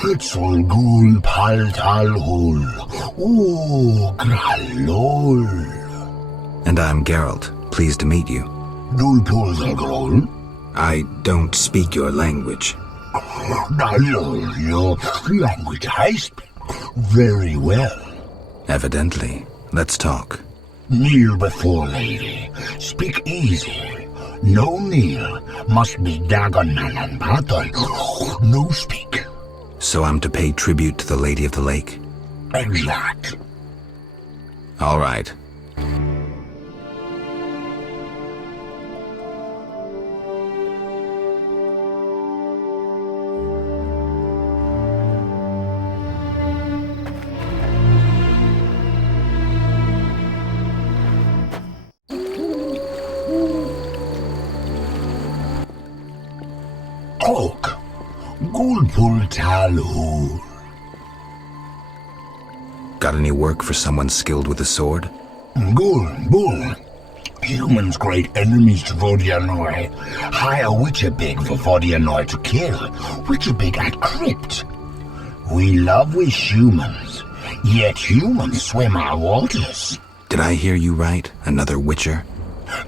Hitzol gul paltal hul. Oh, gralol. And I'm Geralt. Pleased to meet you. Dulpul zagrol. I don't speak your language. Dalol, your language I speak very well. Evidently. Let's talk. Kneel before lady. Speak easy. No kneel. Must be Dagonalan Patal. No speak. So I'm to pay tribute to the Lady of the Lake? Exact. All right. Oak. Gulpul talhul. Got any work for someone skilled with a sword? Gul, bull. Humans great enemies to Vodianoi. Hire Witcherbig for Vodianoi to kill. Witcherbig at crypt. We love we humans, yet humans swim our waters. Did I hear you right? Another witcher?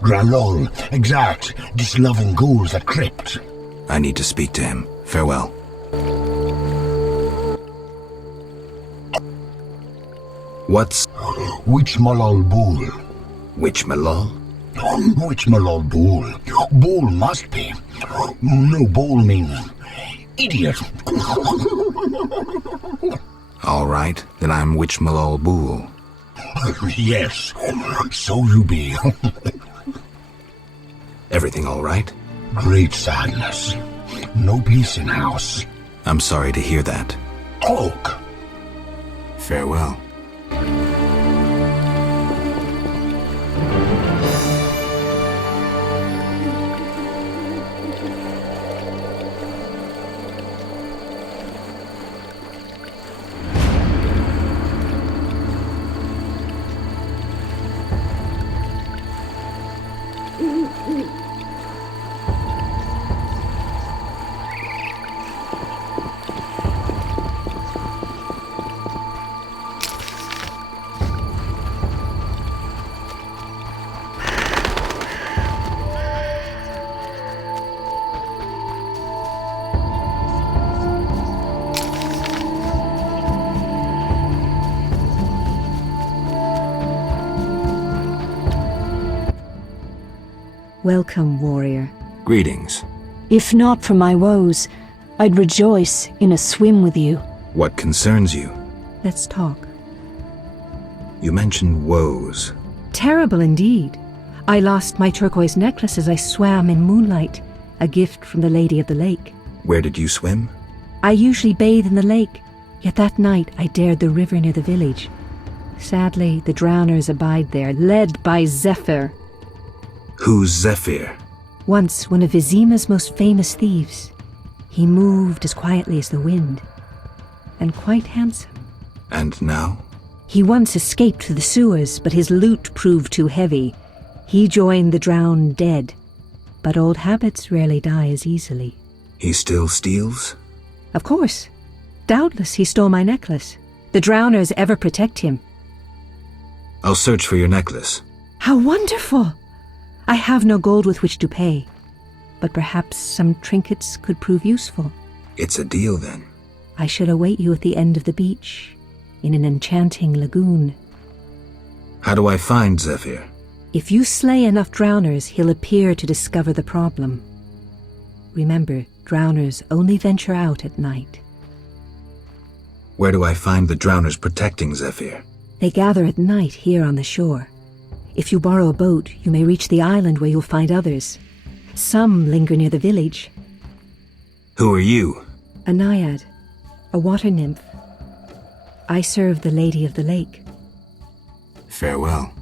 Gralol, exact. This loving ghouls at crypt. I need to speak to him. Farewell. What's... Which malol bull? Which Malol? Which malol bull? Bull must be. No, bull means idiot. All right, then I'm Witch Malol Bool. Yes, so you be. Everything all right? Great sadness. No peace in house. I'm sorry to hear that. Oak. Farewell. Welcome, warrior. Greetings. If not for my woes, I'd rejoice in a swim with you. What concerns you? Let's talk. You mentioned woes. Terrible indeed. I lost my turquoise necklace as I swam in moonlight, a gift from the Lady of the Lake. Where did you swim? I usually bathe in the lake, yet that night I dared the river near the village. Sadly, the drowners abide there, led by Zephyr. Who's Zephyr? Once one of Vizima's most famous thieves. He moved as quietly as the wind, and quite handsome. And now? He once escaped through the sewers, but his loot proved too heavy. He joined the drowned dead, but old habits rarely die as easily. He still steals? Of course. Doubtless he stole my necklace. The drowners ever protect him. I'll search for your necklace. How wonderful! I have no gold with which to pay, but perhaps some trinkets could prove useful. It's a deal then. I shall await you at the end of the beach, in an enchanting lagoon. How do I find Zephyr? If you slay enough drowners, he'll appear to discover the problem. Remember, drowners only venture out at night. Where do I find the drowners protecting Zephyr? They gather at night here on the shore. If you borrow a boat, you may reach the island where you'll find others. Some linger near the village. Who are you? A naiad, a water nymph. I serve the Lady of the Lake. Farewell.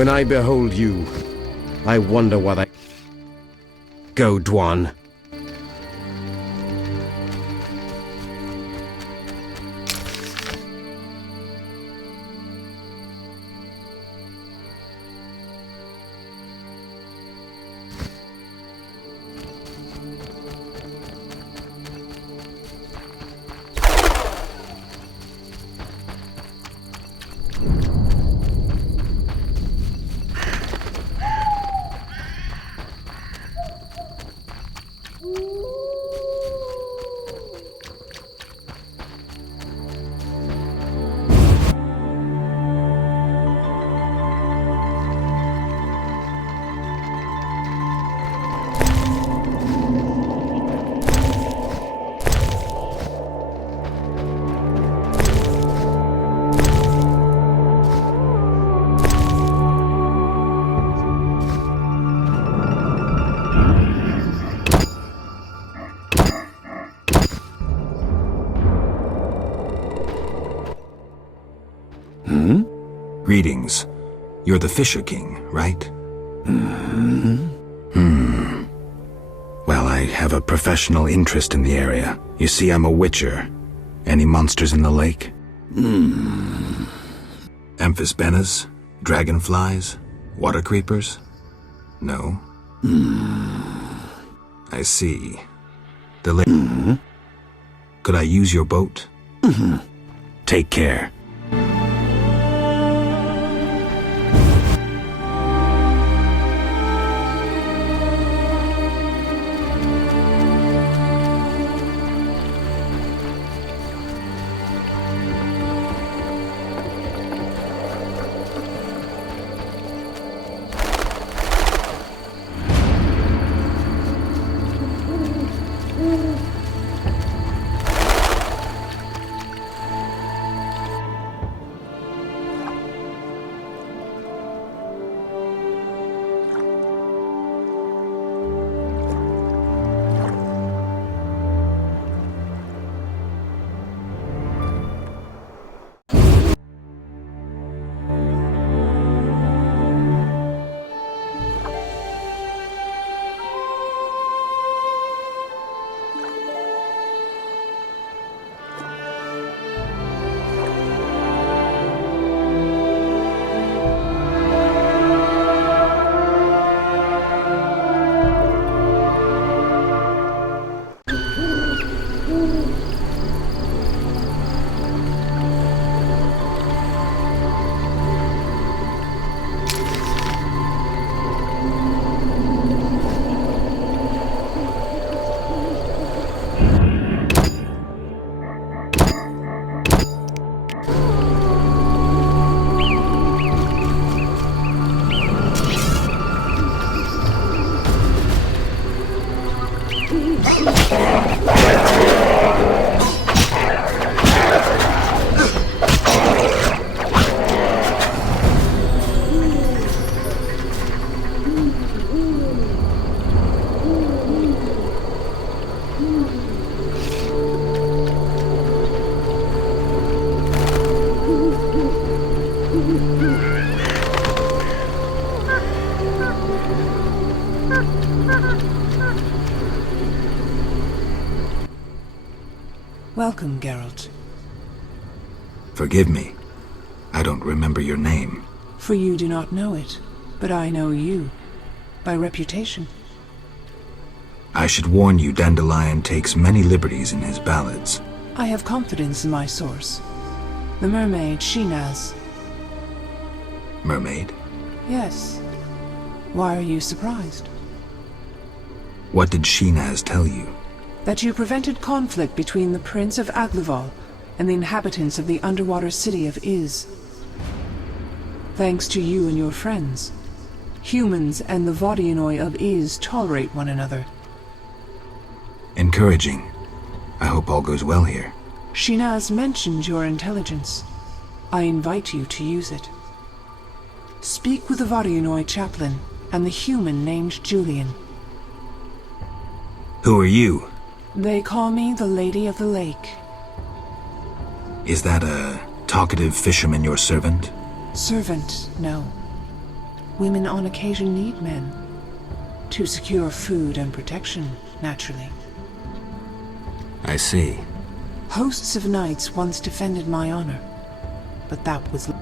When I behold you, I wonder what I... Go, Dwan. Greetings. You're the Fisher King, right? Well, I have a professional interest in the area. You see, I'm a witcher. Any monsters in the lake? Amphisbaenas? Dragonflies? Water creepers? No? I see. The lake... Could I use your boat? Take care. Welcome, Geralt. Forgive me. I don't remember your name. For you do not know it, but I know you. By reputation. I should warn you, Dandelion takes many liberties in his ballads. I have confidence in my source. The mermaid, Shinaz. Mermaid? Yes. Why are you surprised? What did Shinaz tell you? That you prevented conflict between the Prince of Agloval and the inhabitants of the underwater city of Iz. Thanks to you and your friends, humans and the Vodyanoi of Iz tolerate one another. Encouraging. I hope all goes well here. Shinaz mentioned your intelligence. I invite you to use it. Speak with the Vodyanoi chaplain and the human named Julian. Who are you? They call me the Lady of the Lake. Is that a talkative fisherman your servant? Servant, no. Women on occasion need men. To secure food and protection, naturally. I see. Hosts of knights once defended my honor, but that was...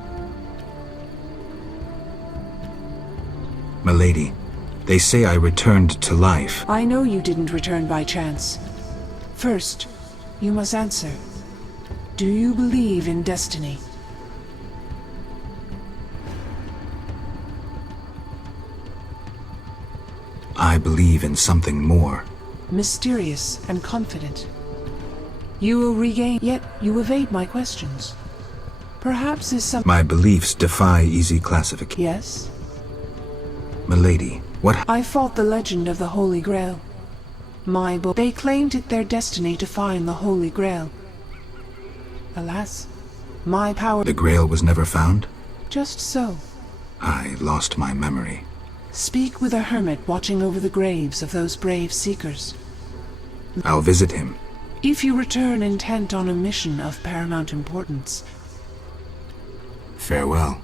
Milady, they say I returned to life. I know you didn't return by chance. First, you must answer. Do you believe in destiny? I believe in something more. Mysterious and confident. You will regain, yet you evade my questions. Perhaps is some... My beliefs defy easy classification. Yes? Milady, what... I fought the legend of the Holy Grail. My book... They claimed it their destiny to find the Holy Grail. Alas, my power... The Grail was never found? Just so. I lost my memory. Speak with a hermit watching over the graves of those brave seekers. I'll visit him. If you return intent on a mission of paramount importance... Farewell.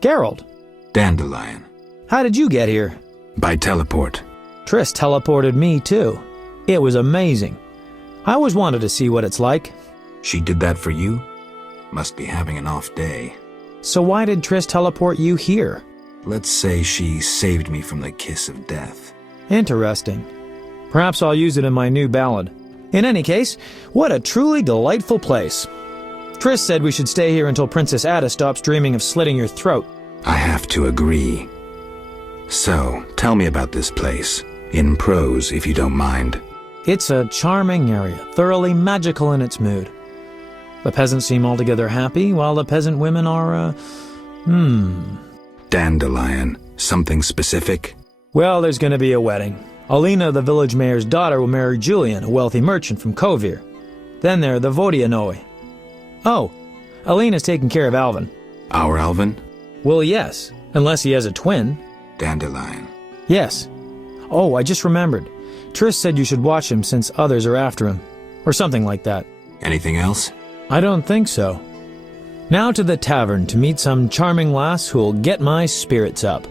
Geralt, Dandelion. how did you get here? By teleport. Triss teleported me too. It was amazing. I always wanted to see what it's like. She did that for you? Must be having an off day. So why did Triss teleport you here? Let's say she saved me from the kiss of death. Interesting. Perhaps I'll use it in my new ballad. In any case, what a truly delightful place. Triss said we should stay here until Princess Ada stops dreaming of slitting your throat. I have to agree. So, tell me about this place. In prose, if you don't mind. It's a charming area, thoroughly magical in its mood. The peasants seem altogether happy, while the peasant women are, Dandelion. Something specific? Well, there's going to be a wedding. Alina, the village mayor's daughter, will marry Julian, a wealthy merchant from Kovir. Then there are the Vodianoi. Oh, Alina's taking care of Alvin. Our Alvin? Well, yes, unless he has a twin. Dandelion. Yes. Oh, I just remembered. Triss said you should watch him since others are after him. Or something like that. Anything else? I don't think so. Now to the tavern to meet some charming lass who'll get my spirits up.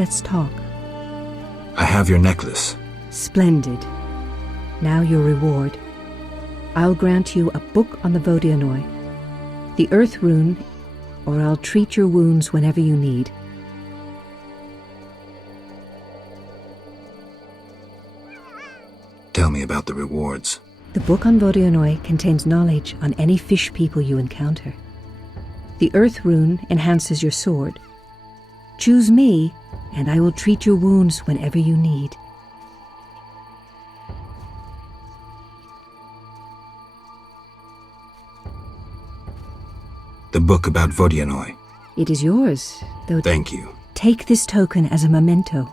Let's talk. I have your necklace. Splendid. Now your reward. I'll grant you a book on the Vodianoi, the Earth Rune, or I'll treat your wounds whenever you need. Tell me about the rewards. The book on Vodianoi contains knowledge on any fish people you encounter. The Earth Rune enhances your sword. Choose me, and I will treat your wounds whenever you need. The book about Vodianoi. It is yours, though. Thank you. Take this token as a memento.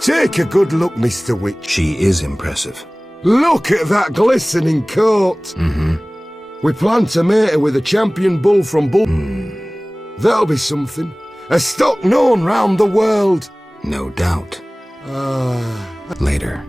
Take a good look, Mr. Witch. She is impressive. Look at that glistening coat. Mm-hmm. We plan to mate her with a champion bull from Bull. That'll be something. A stock known round the world. No doubt. Later.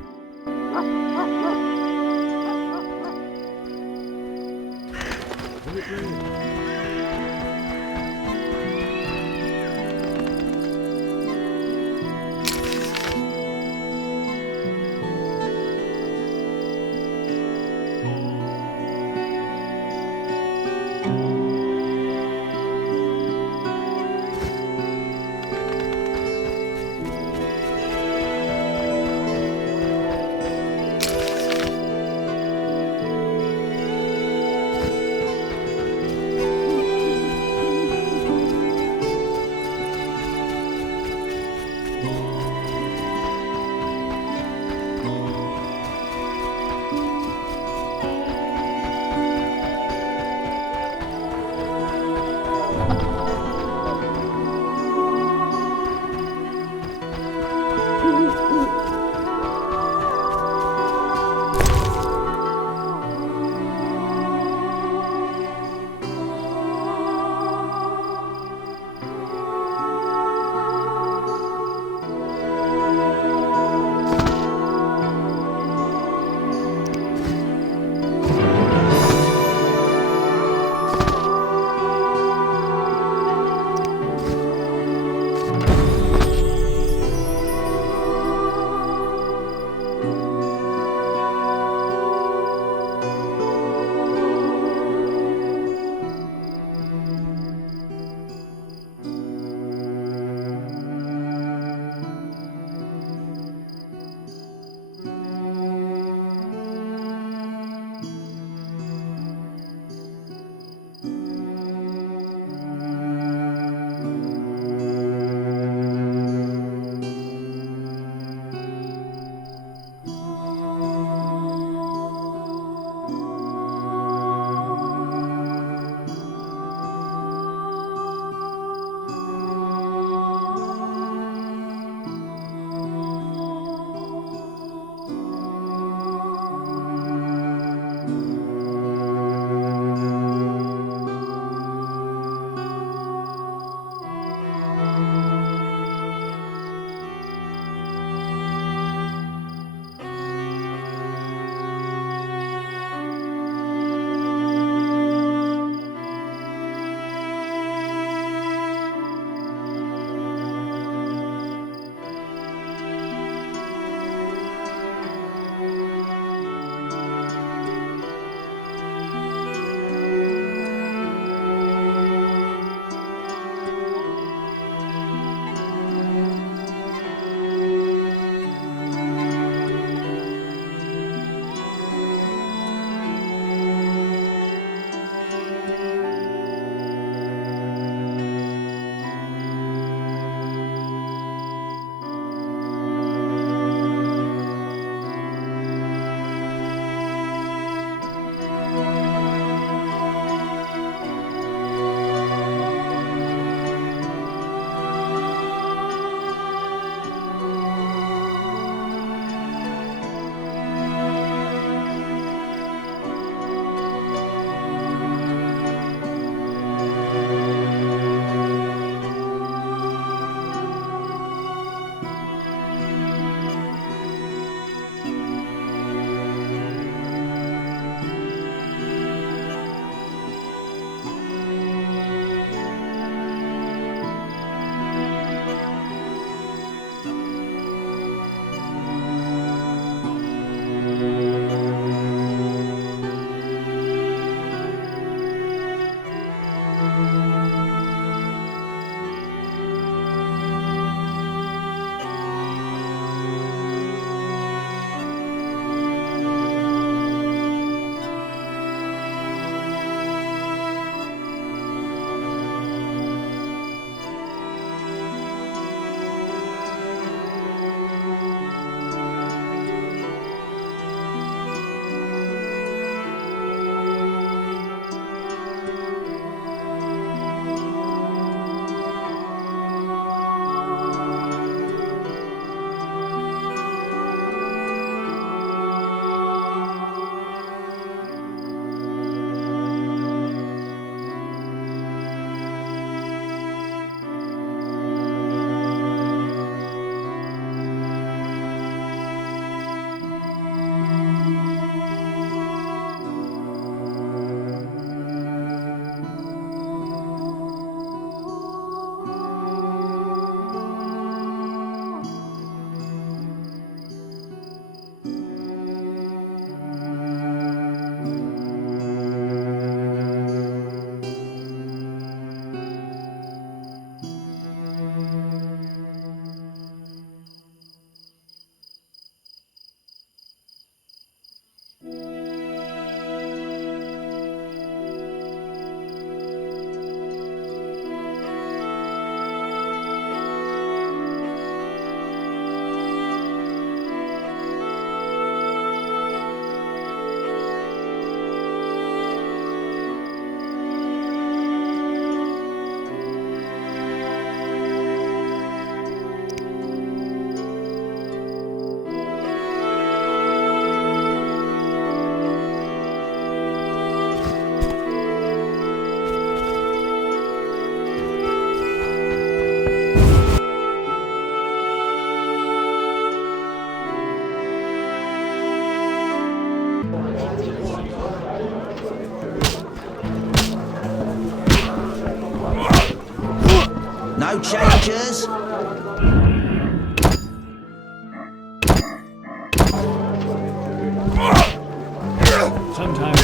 No challengers?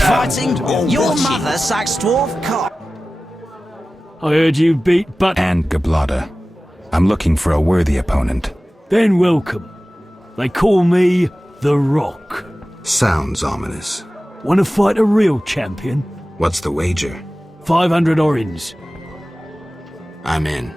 Fighting your mother sucks dwarf cock. I heard you beat But. And Gablada. I'm looking for a worthy opponent. Then welcome. They call me The Rock. Sounds ominous. Want to fight a real champion? What's the wager? 500 orange. I'm in.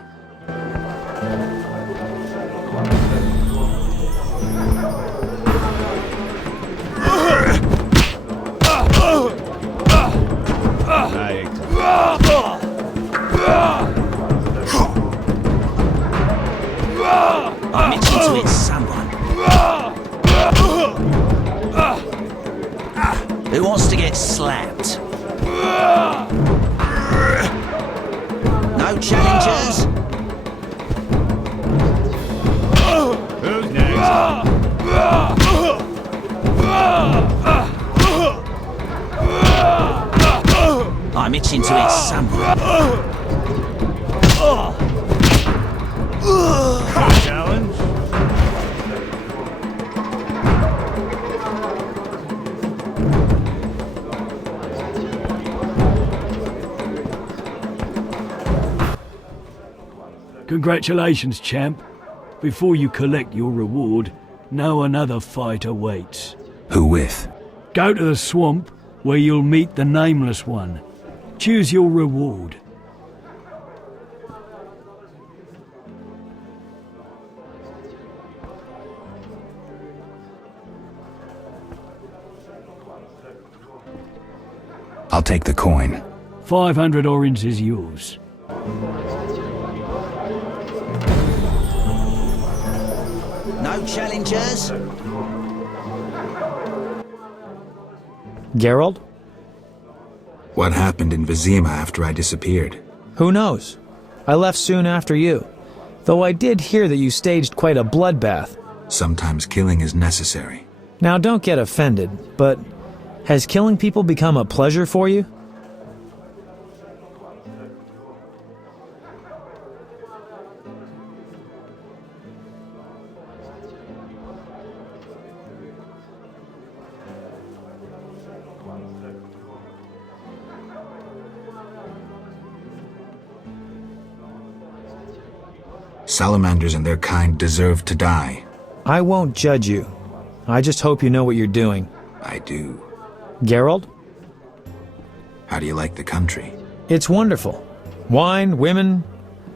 I'm itching to hit someone. Who wants to get slapped? No challengers? Who's next? I'm itching to hit someone. Challenge? Congratulations, champ. Before you collect your reward, know another fight awaits. Who with? Go to the swamp, where you'll meet the Nameless One. Choose your reward. I'll take the coin. 500 orange is yours. No challengers? Geralt? What happened in Vizima after I disappeared? Who knows? I left soon after you. Though I did hear that you staged quite a bloodbath. Sometimes killing is necessary. Now don't get offended, but has killing people become a pleasure for you? Salamanders and their kind deserve to die. I won't judge you. I just hope you know what you're doing. I do. Geralt? How do you like the country? It's wonderful. Wine, women,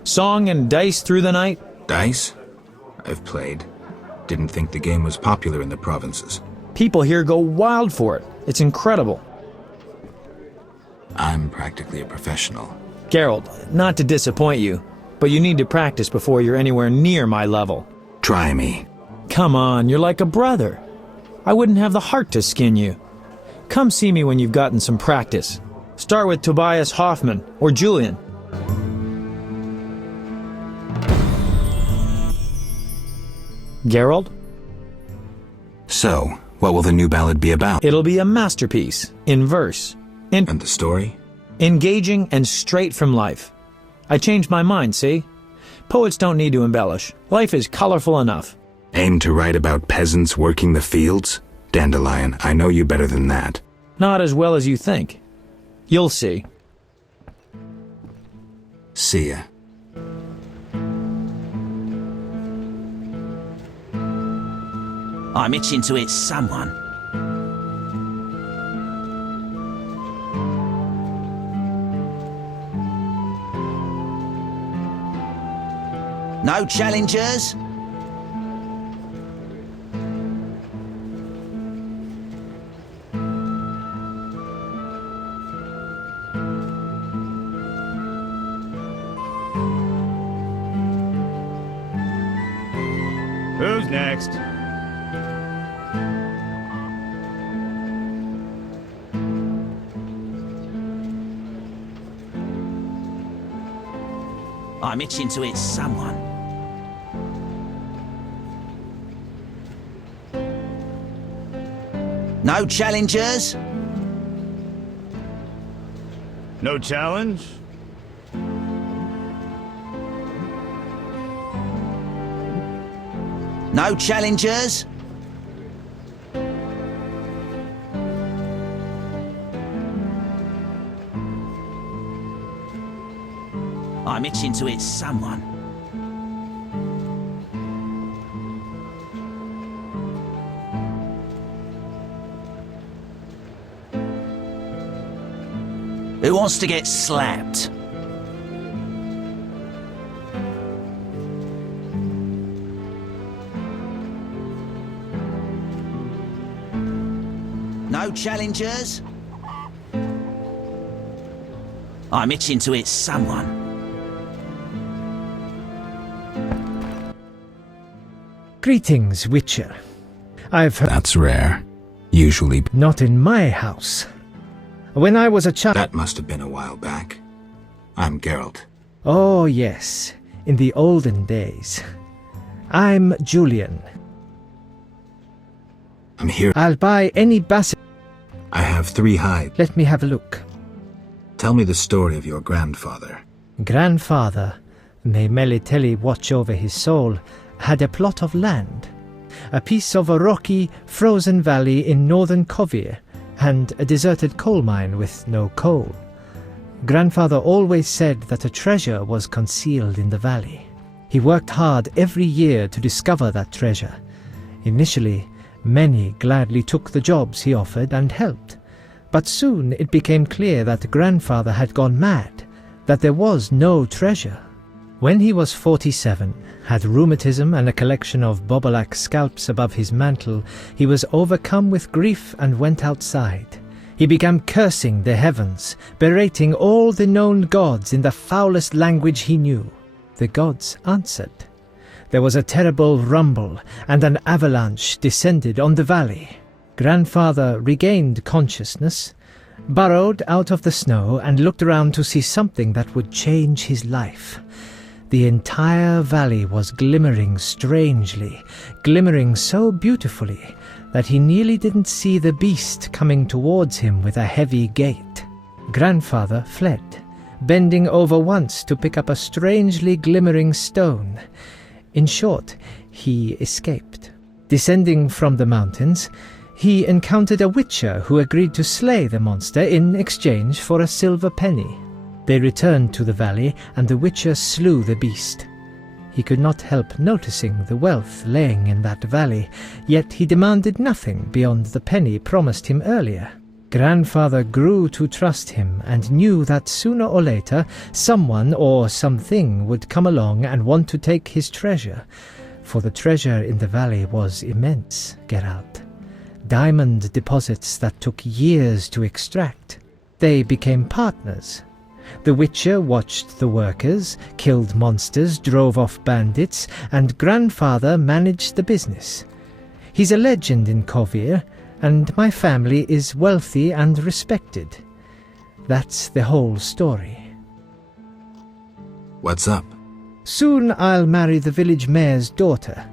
song and dice through the night. Dice? I've played. Didn't think the game was popular in the provinces. People here go wild for it. It's incredible. I'm practically a professional. Geralt, not to disappoint you, but you need to practice before you're anywhere near my level. Try me. Come on, you're like a brother. I wouldn't have the heart to skin you. Come see me when you've gotten some practice. Start with Tobias Hoffman or Julian. Geralt? So, what will the new ballad be about? It'll be a masterpiece, in verse. And the story? Engaging and straight from life. I changed my mind, see? Poets don't need to embellish. Life is colorful enough. Aim to write about peasants working the fields? Dandelion, I know you better than that. Not as well as you think. You'll see. See ya. I'm itching to hit someone. No challengers? Who's next? I'm itching to hit someone. No challengers? No challenge? No challengers? I'm itching to hit someone. Who wants to get slapped? No challengers? I'm itching to hit someone. Greetings, Witcher. I've heard... That's rare. Usually... Not in my house. When I was a child... That must have been a while back. I'm Geralt. Oh, yes. In the olden days. I'm Julian. I'm here. I'll buy any basset... I have 3 hides. Let me have a look. Tell me the story of your grandfather. Grandfather, may Melitele watch over his soul, had a plot of land. A piece of a rocky, frozen valley in northern Kovir, and a deserted coal mine with no coal. Grandfather always said that a treasure was concealed in the valley. He worked hard every year to discover that treasure. Initially, many gladly took the jobs he offered and helped. But soon it became clear that Grandfather had gone mad, that there was no treasure. When he was 47, had rheumatism and a collection of Bobolak scalps above his mantle, he was overcome with grief and went outside. He began cursing the heavens, berating all the known gods in the foulest language he knew. The gods answered. There was a terrible rumble, and an avalanche descended on the valley. Grandfather regained consciousness, burrowed out of the snow, and looked around to see something that would change his life. The entire valley was glimmering strangely, glimmering so beautifully that he nearly didn't see the beast coming towards him with a heavy gait. Grandfather fled, bending over once to pick up a strangely glimmering stone. In short, he escaped. Descending from the mountains, he encountered a witcher who agreed to slay the monster in exchange for a silver penny. They returned to the valley, and the witcher slew the beast. He could not help noticing the wealth laying in that valley, yet he demanded nothing beyond the penny promised him earlier. Grandfather grew to trust him and knew that sooner or later someone or something would come along and want to take his treasure, for the treasure in the valley was immense, Geralt. Diamond deposits that took years to extract. They became partners. The Witcher watched the workers, killed monsters, drove off bandits, and Grandfather managed the business. He's a legend in Kovir, and my family is wealthy and respected. That's the whole story. What's up? Soon I'll marry the village mayor's daughter.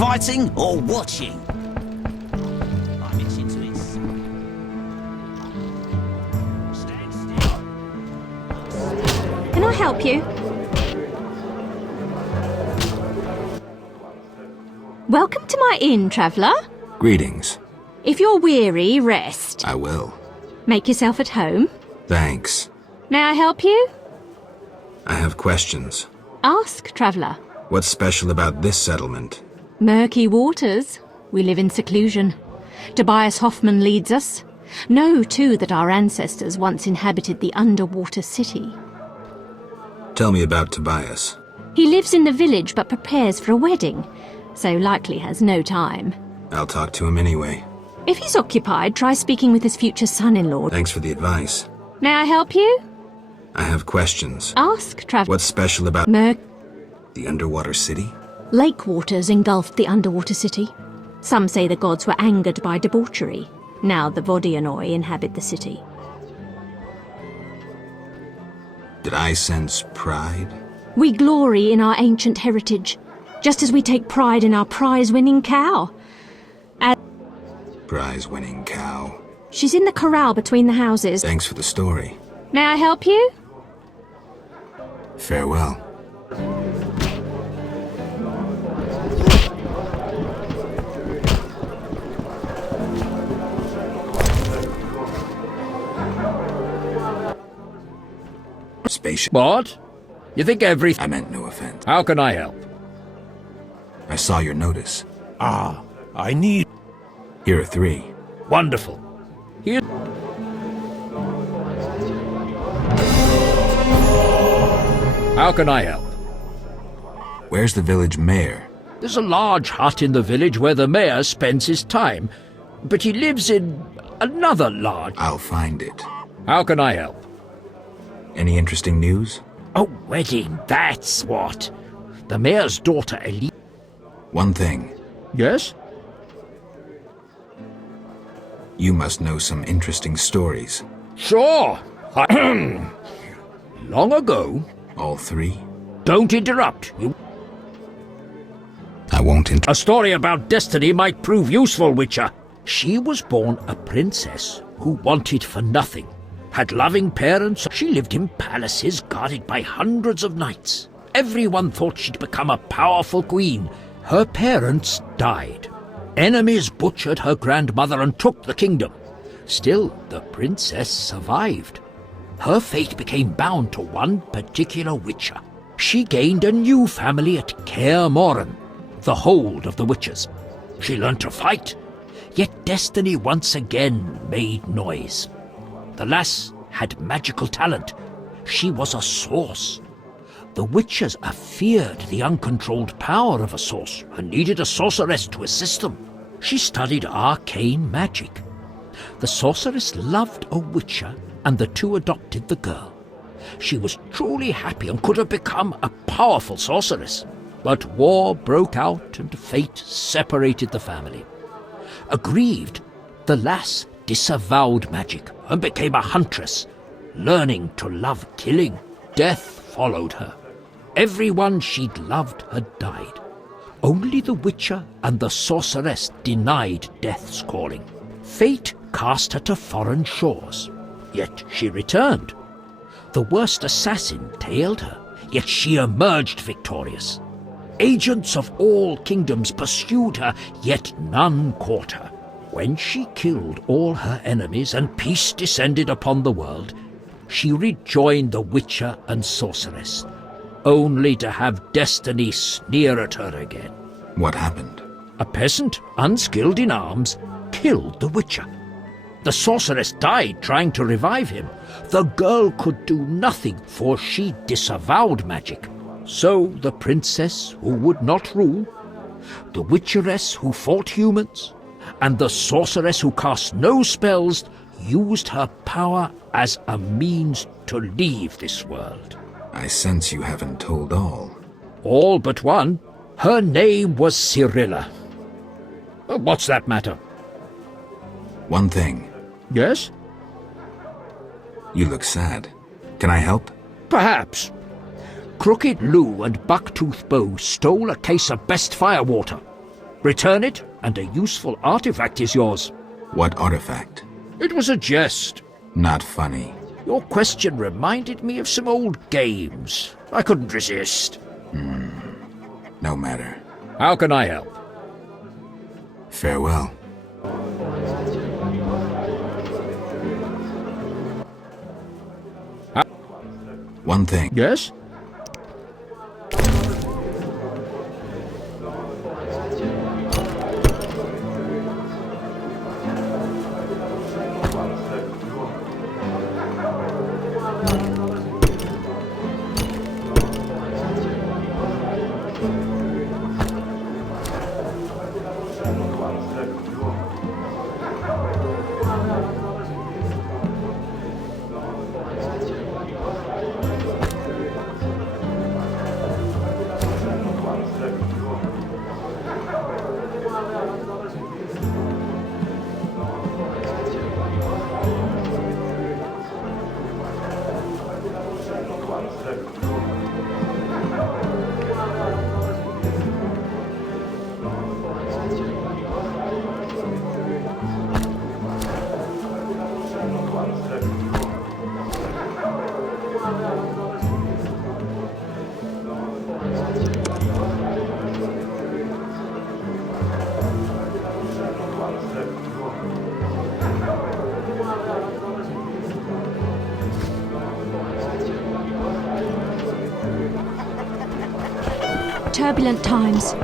Fighting or watching? I'm itching to it. Stand still. Can I help you? Welcome to my inn, traveller. Greetings. If you're weary, rest. I will. Make yourself at home. Thanks. May I help you? I have questions. Ask, traveller. What's special about this settlement? Murky waters. We live in seclusion. Tobias Hoffman leads us. Know, too, that our ancestors once inhabited the underwater city. Tell me about Tobias. He lives in the village but prepares for a wedding, so likely has no time. I'll talk to him anyway. If he's occupied, try speaking with his future son-in-law. Thanks for the advice. May I help you? I have questions. Ask, traveller. What's special about the underwater city? Lake waters engulfed the underwater city. Some say the gods were angered by debauchery. Now the Vodianoi inhabit the city. Did I sense pride? We glory in our ancient heritage, just as we take pride in our prize-winning cow. Prize-winning cow. She's in the corral between the houses. Thanks for the story. May I help you? Farewell. Spaceship. What? You think I meant no offense. How can I help? I saw your notice. Ah, I need... Here are 3. Wonderful. Here... How can I help? Where's the village mayor? There's a large hut in the village where the mayor spends his time, but he lives in another large... I'll find it. How can I help? Any interesting news? A wedding, that's what. The mayor's daughter, Elise... One thing. Yes? You must know some interesting stories. Sure. Long ago... All 3? Don't interrupt. I won't A story about destiny might prove useful, Witcher. She was born a princess who wanted for nothing. Had loving parents. She lived in palaces guarded by hundreds of knights. Everyone thought she'd become a powerful queen. Her parents died. Enemies butchered her grandmother and took the kingdom. Still, the princess survived. Her fate became bound to one particular Witcher. She gained a new family at Kaer Morhen, the hold of the Witchers. She learned to fight, yet destiny once again made noise. The lass had magical talent. She was a source. The Witchers feared the uncontrolled power of a source and needed a sorceress to assist them. She studied arcane magic. The sorceress loved a Witcher, and the two adopted the girl. She was truly happy and could have become a powerful sorceress. But war broke out and fate separated the family. Aggrieved, the lass disavowed magic and became a huntress. Learning to love killing, death followed her. Everyone she'd loved had died. Only the Witcher and the sorceress denied death's calling. Fate cast her to foreign shores, yet she returned. The worst assassin tailed her, yet she emerged victorious. Agents of all kingdoms pursued her, yet none caught her. When she killed all her enemies and peace descended upon the world, she rejoined the Witcher and sorceress, only to have destiny sneer at her again. What happened? A peasant, unskilled in arms, killed the Witcher. The sorceress died trying to revive him. The girl could do nothing, for she disavowed magic. So the princess who would not rule, the Witcheress who fought humans, and the sorceress who cast no spells used her power as a means to leave this world. I sense you haven't told all. All but one. Her name was Cyrilla. What's that matter? One thing. Yes? You look sad. Can I help? Perhaps. Crooked Lou and Bucktooth Bow stole a case of best firewater. Return it, and a useful artifact is yours. What artifact? It was a jest. Not funny. Your question reminded me of some old games. I couldn't resist. No matter. How can I help? Farewell. One thing. Yes? Turbulent times.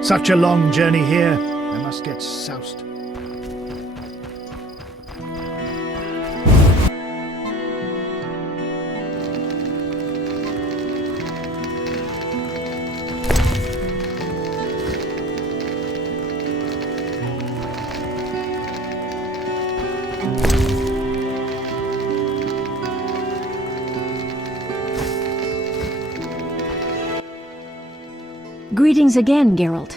Such a long journey here. I must get soused. Greetings again, Geralt.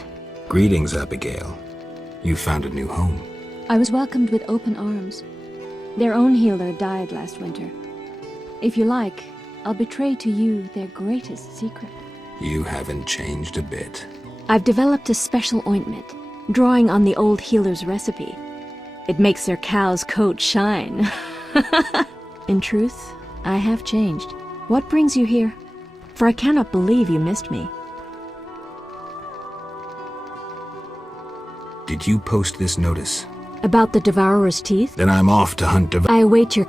Greetings, Abigail. You found a new home. I was welcomed with open arms. Their own healer died last winter. If you like, I'll betray to you their greatest secret. You haven't changed a bit. I've developed a special ointment, drawing on the old healer's recipe. It makes their cow's coat shine. In truth, I have changed. What brings you here? For I cannot believe you missed me. Did you post this notice? About the Devourer's teeth? Then I'm off to hunt I await your...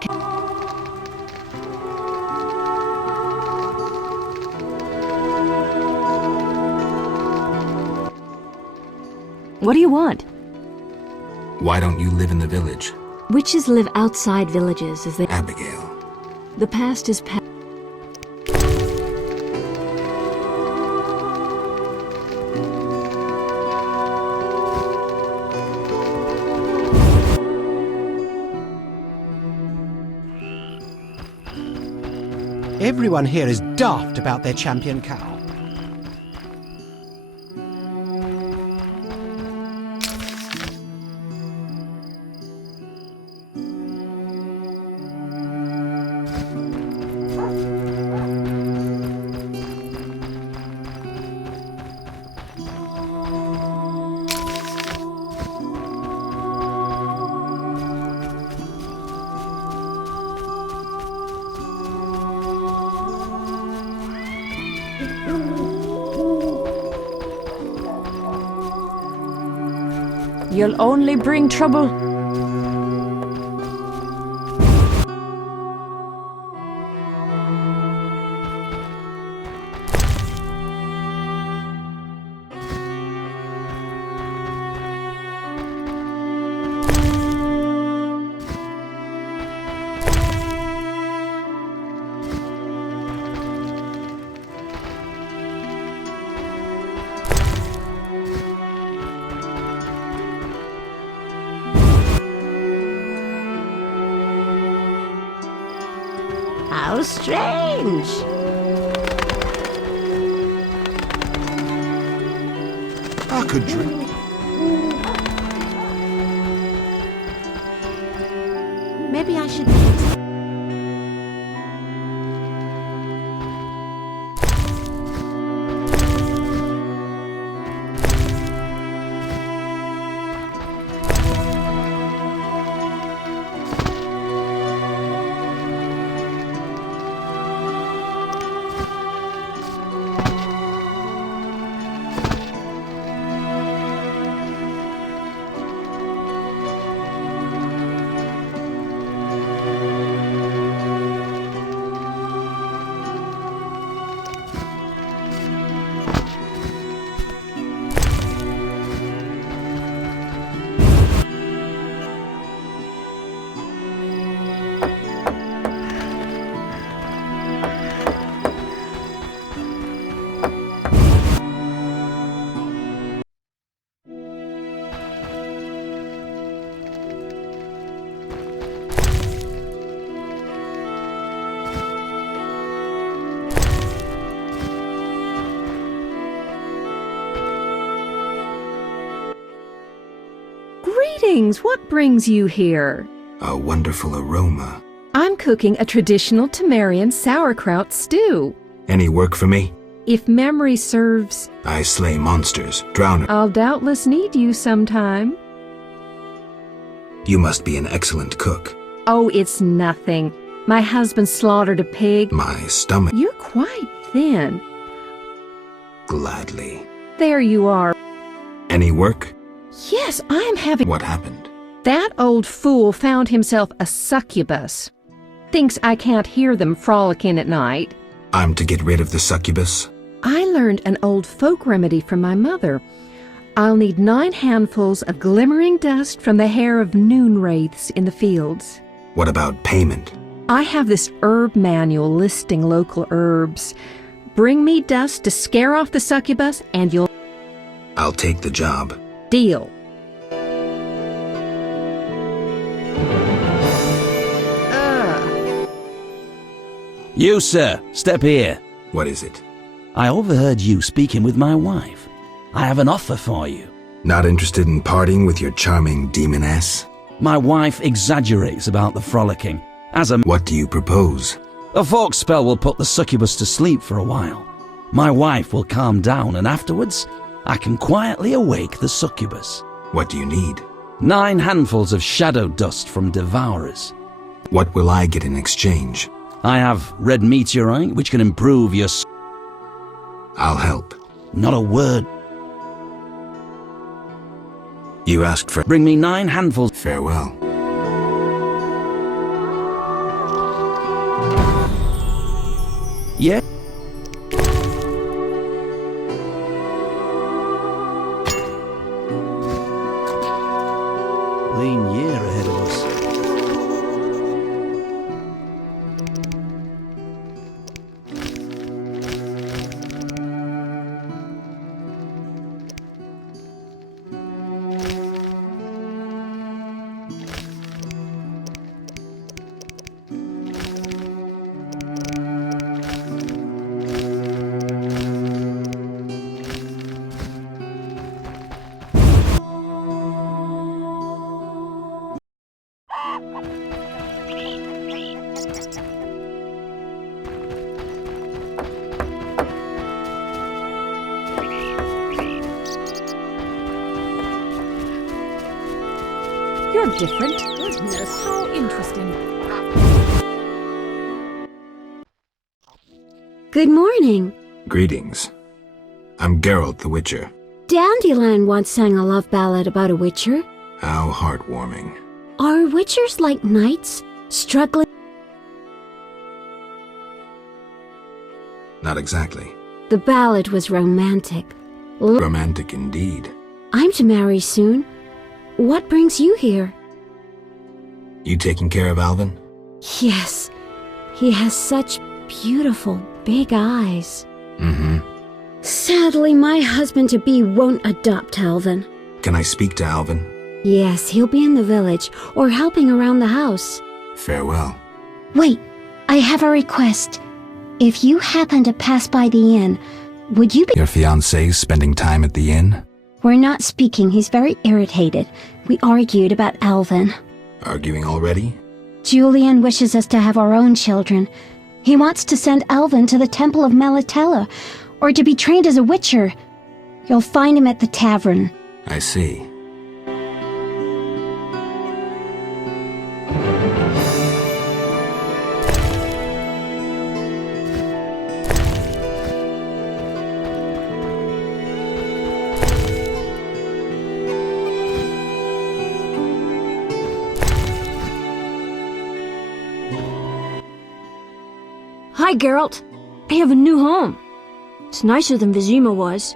What do you want? Why don't you live in the village? Witches live outside villages as they... Abigail. The past is past. Everyone here is daft about their champion cow. You'll only bring trouble. How strange. I could drink. Maybe I should... Greetings! What brings you here? A wonderful aroma. I'm cooking a traditional Temerian sauerkraut stew. Any work for me? If memory serves, I slay monsters, drowners. I'll doubtless need you sometime. You must be an excellent cook. Oh, it's nothing. My husband slaughtered a pig. My stomach. You're quite thin. Gladly. There you are. Any work? Yes, I'm having... What happened? That old fool found himself a succubus. Thinks I can't hear them frolicking at night. I'm to get rid of the succubus? I learned an old folk remedy from my mother. I'll need 9 handfuls of glimmering dust from the hair of noon wraiths in the fields. What about payment? I have this herb manual listing local herbs. Bring me dust to scare off the succubus and you'll... I'll take the job. Deal. You, sir, step here. What is it? I overheard you speaking with my wife. I have an offer for you. Not interested in partying with your charming demoness? My wife exaggerates about the frolicking. What do you propose? A folk spell will put the succubus to sleep for a while. My wife will calm down, and afterwards, I can quietly awake the succubus. What do you need? 9 handfuls of shadow dust from devourers. What will I get in exchange? I have red meteorite, which can improve your... I'll help. Not a word. You asked for... Bring me 9 handfuls. Farewell. Yeah? Lean year ahead of us. You're different. Goodness, how interesting. Good morning. Greetings. I'm Geralt the Witcher. Dandelion once sang a love ballad about a witcher. How heartwarming. Are witchers like knights, struggling? Not exactly. The ballad was romantic. Romantic indeed. I'm to marry soon. What brings you here? You taking care of Alvin? Yes. He has such beautiful, big eyes. Mm-hmm. Sadly, my husband-to-be won't adopt Alvin. Can I speak to Alvin? Yes, he'll be in the village, or helping around the house. Farewell. Wait, I have a request. If you happen to pass by the inn, would you be— Your fiancé's spending time at the inn? We're not speaking. He's very irritated. We argued about Alvin. Arguing already? Julian wishes us to have our own children. He wants to send Alvin to the Temple of Melitele, or to be trained as a witcher. You'll find him at the tavern. I see. Hi, Geralt. I have a new home. It's nicer than Vizima was.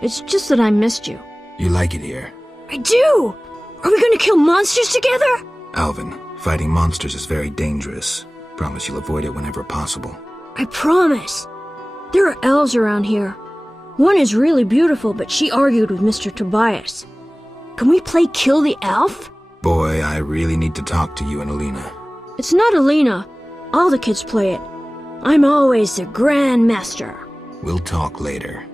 It's just that I missed you. You like it here? I do! Are we gonna kill monsters together? Alvin, fighting monsters is very dangerous. Promise you'll avoid it whenever possible. I promise. There are elves around here. One is really beautiful, but she argued with Mr. Tobias. Can we play Kill the Elf? Boy, I really need to talk to you and Alina. It's not Alina. All the kids play it. I'm always the Grand Master. We'll talk later.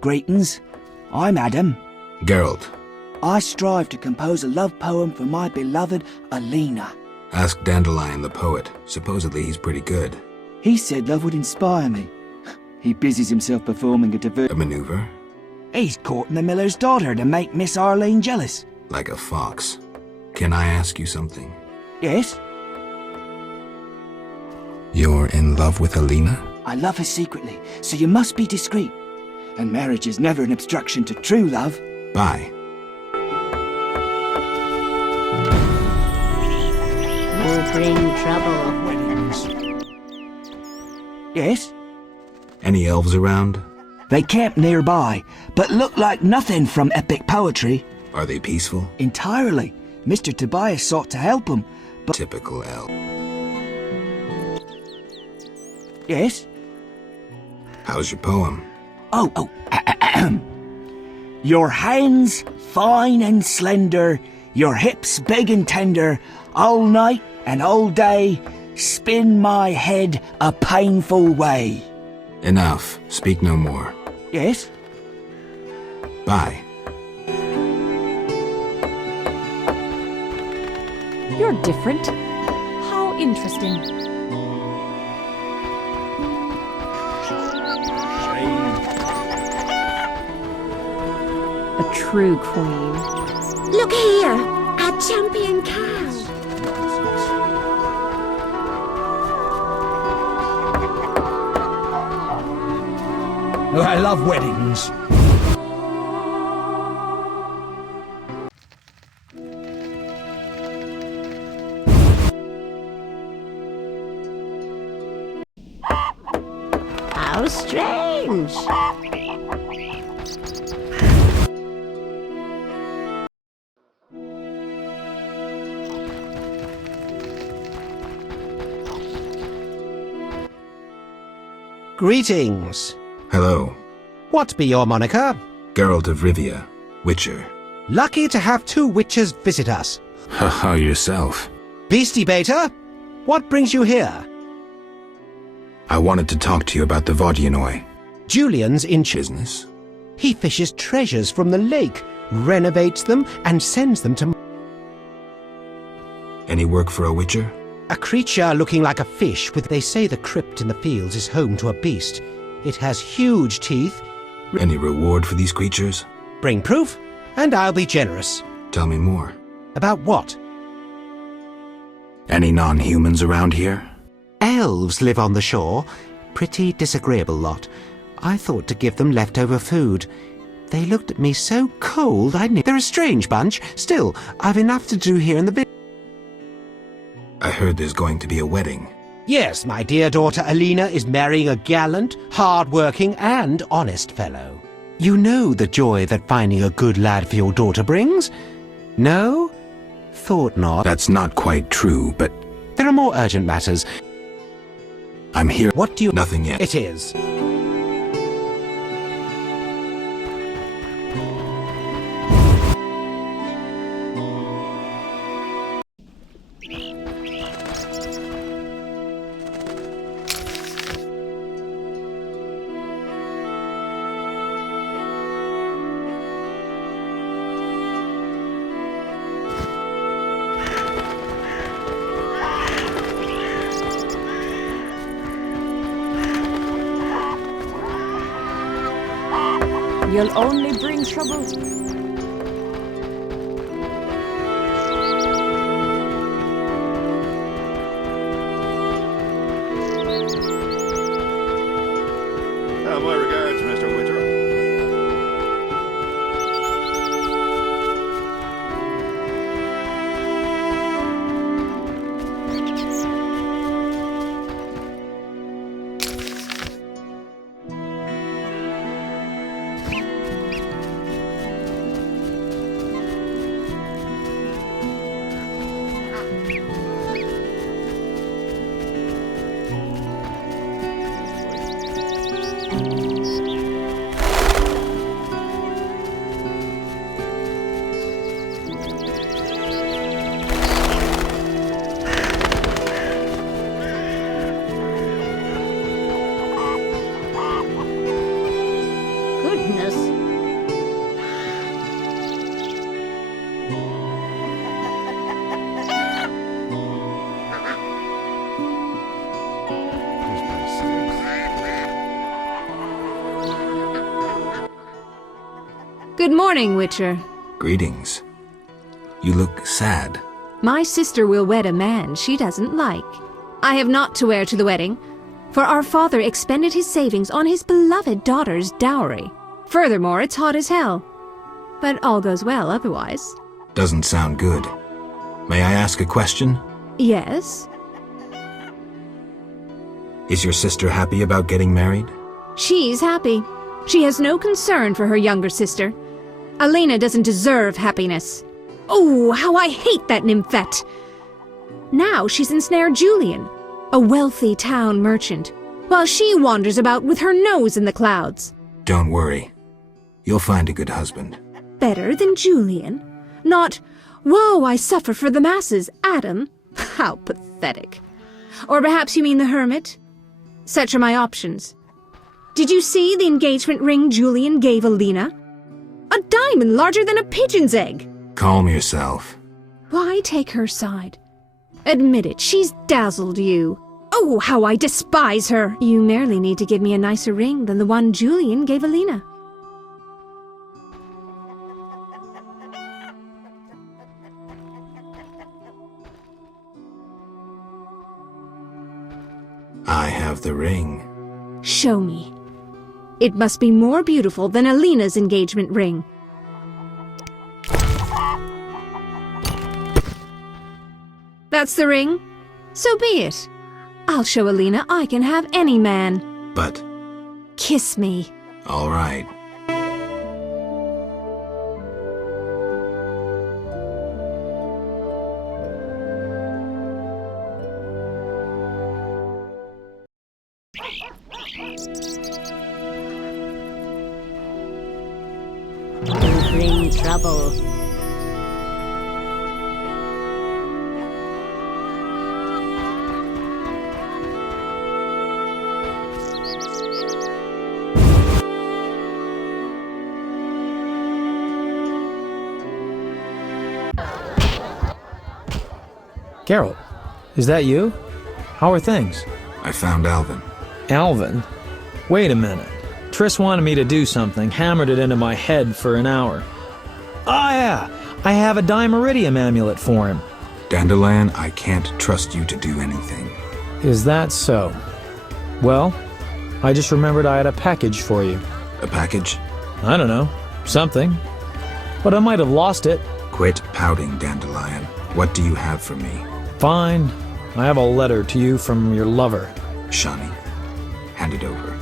Greetings. I'm Adam. Geralt. I strive to compose a love poem for my beloved Alina. Ask Dandelion the poet. Supposedly he's pretty good. He said love would inspire me. He busies himself performing a maneuver? He's courting the miller's daughter to make Miss Arlene jealous. Like a fox. Can I ask you something? Yes? You're in love with Alina? I love her secretly, so you must be discreet. And marriage is never an obstruction to true love. Bye. Will bring trouble. Yes? Any elves around? They camp nearby, but look like nothing from epic poetry. Are they peaceful? Entirely. Mr. Tobias sought to help them, but— Typical elf. Yes? How's your poem? Oh. Your hands fine and slender, your hips big and tender, all night and all day, spin my head a painful way. Enough. Speak no more. Yes? Bye. You're different. How interesting. A true queen. Look here, our champion cow. Oh, I love weddings. How strange. Greetings. Hello. What be your moniker? Geralt of Rivia, Witcher. Lucky to have two witches visit us. Haha, yourself. Beastie Beta, what brings you here? I wanted to talk to you about the Vodianoi. Julian's in business. He fishes treasures from the lake, renovates them, and sends them to— Any work for a witcher? A creature looking like a fish with— They say the crypt in the fields is home to a beast. It has huge teeth. Any reward for these creatures? Bring proof, and I'll be generous. Tell me more. About what? Any non-humans around here? Elves live on the shore. Pretty disagreeable lot. I thought to give them leftover food. They looked at me so cold I knew— They're a strange bunch. Still, I've enough to do here in the I heard there's going to be a wedding. Yes, my dear daughter Alina is marrying a gallant, hard-working, and honest fellow. You know the joy that finding a good lad for your daughter brings? No? Thought not. That's not quite true, but— There There are more urgent matters. I'm here. What do you... Nothing yet. It is. You'll only bring trouble. My regards, Mr. Witcher. Good morning, Witcher. Greetings. You look sad. My sister will wed a man she doesn't like. I have naught to wear to the wedding, for our father expended his savings on his beloved daughter's dowry. Furthermore, it's hot as hell. But all goes well otherwise. Doesn't sound good. May I ask a question? Yes? Is your sister happy about getting married? She's happy. She has no concern for her younger sister. Alina doesn't deserve happiness. Oh, how I hate that nymphette! Now she's ensnared Julian, a wealthy town merchant, while she wanders about with her nose in the clouds. Don't worry. You'll find a good husband. Better than Julian? Not, woe, I suffer for the masses, Adam? How pathetic. Or perhaps you mean the hermit? Such are my options. Did you see the engagement ring Julian gave Alina? A diamond larger than a pigeon's egg! Calm yourself. Why take her side? Admit it, she's dazzled you. Oh, how I despise her! You merely need to give me a nicer ring than the one Julian gave Alina. I have the ring. Show me. It must be more beautiful than Alina's engagement ring. That's the ring? So be it. I'll show Alina I can have any man. But... Kiss me. All right. You bring trouble. Geralt, is that you? How are things? I found Alvin. Alvin? Wait a minute. Triss wanted me to do something, hammered it into my head for an hour. Ah, yeah! I have a Dimeridium amulet for him. Dandelion, I can't trust you to do anything. Is that so? Well, I just remembered I had a package for you. A package? I don't know. Something. But I might have lost it. Quit pouting, Dandelion. What do you have for me? Fine. I have a letter to you from your lover. Shani, hand it over.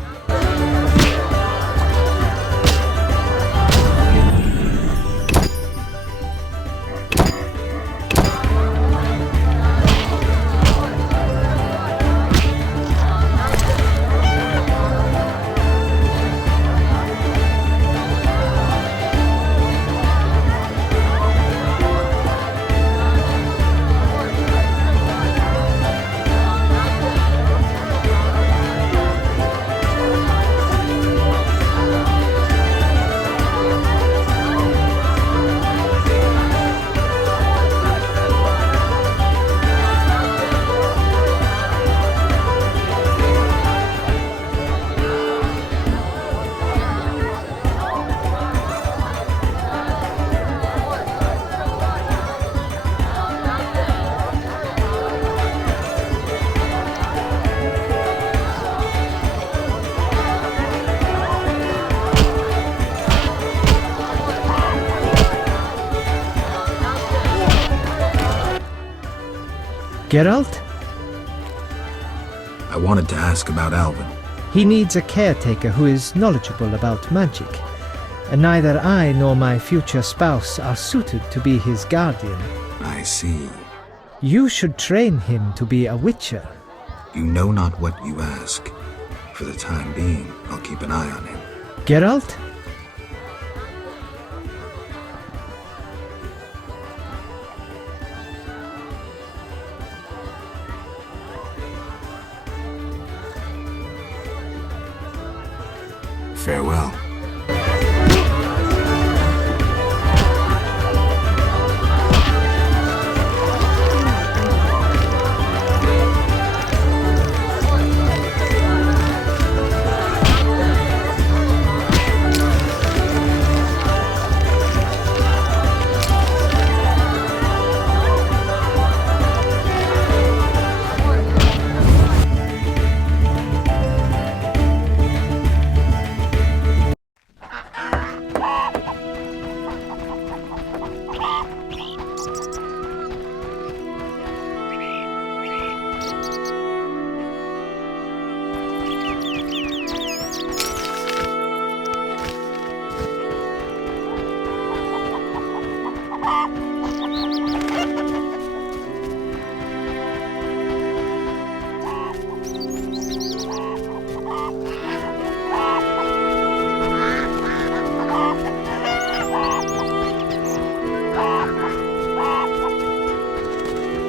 Geralt? I wanted to ask about Alvin. He needs a caretaker who is knowledgeable about magic. Neither I nor my future spouse are suited to be his guardian. I see. You should train him to be a witcher. You know not what you ask. For the time being, I'll keep an eye on him. Geralt? Farewell.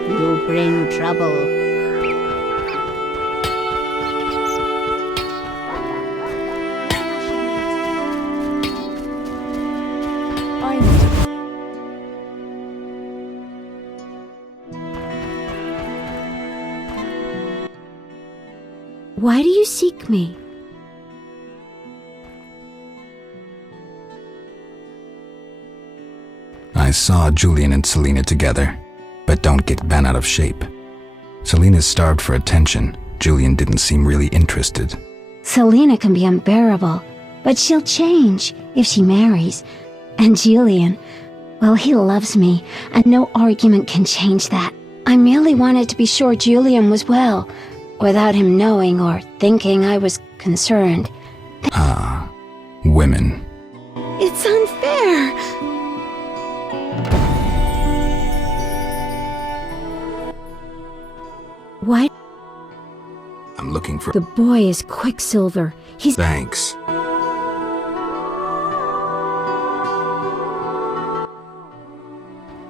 You bring trouble. Why do you seek me? I saw Julian and Selena together, but don't get bent out of shape. Selena's starved for attention. Julian didn't seem really interested. Selena can be unbearable, but she'll change if she marries. And Julian, well, he loves me, and no argument can change that. I merely wanted to be sure Julian was well, without him knowing or thinking I was concerned. Ah, women. It's unfair! Why? I'm looking for... The boy is Quicksilver. He's... Thanks.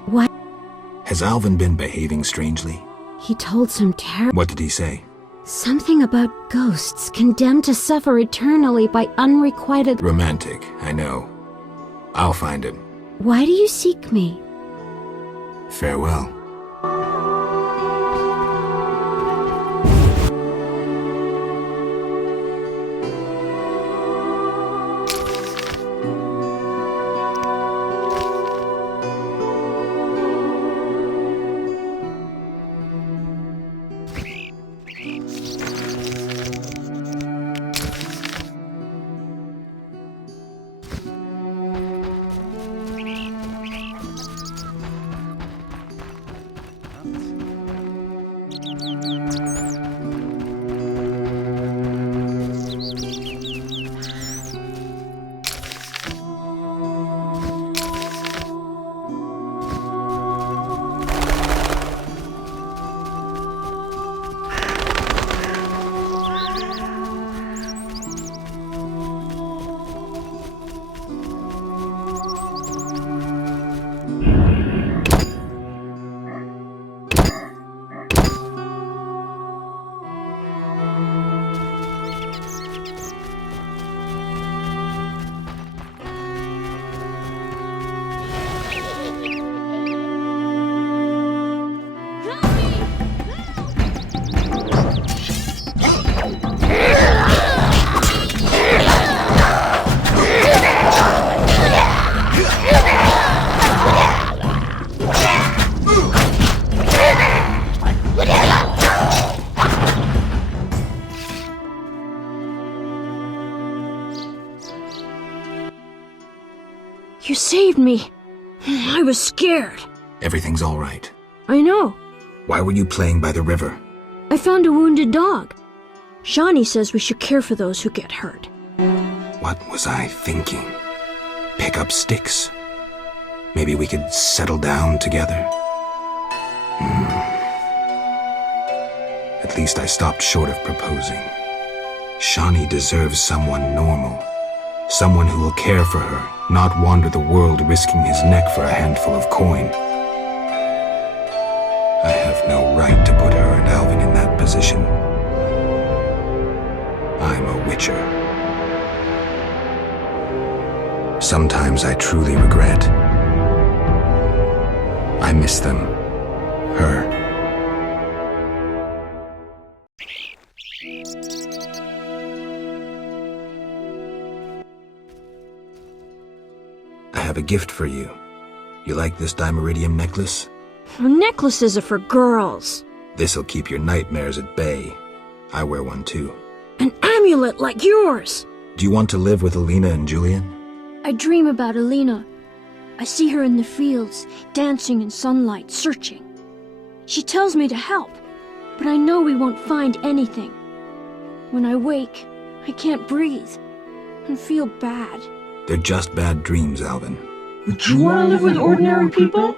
What? Has Alvin been behaving strangely? He told some terrible... What did he say? Something about ghosts condemned to suffer eternally by unrequited... Romantic, I know. I'll find him. Why do you seek me? Farewell. You saved me. I was scared. Everything's all right. I know. Why were you playing by the river? I found a wounded dog. Shani says we should care for those who get hurt. What was I thinking? Pick up sticks. Maybe we could settle down together. At least I stopped short of proposing. Shani deserves someone normal. Someone who will care for her, not wander the world risking his neck for a handful of coin. I have no right to put her and Alvin in that position. I'm a witcher. Sometimes I truly regret. I miss them. Her. I have a gift for you. You like this dimeridium necklace? Necklaces are for girls. This'll keep your nightmares at bay. I wear one too. An amulet like yours. Do you want to live with Alina and Julian? I dream about Alina. I see her in the fields, dancing in sunlight, searching. She tells me to help, but I know we won't find anything. When I wake, I can't breathe and feel bad. They're just bad dreams, Alvin. Would you want to live with ordinary people?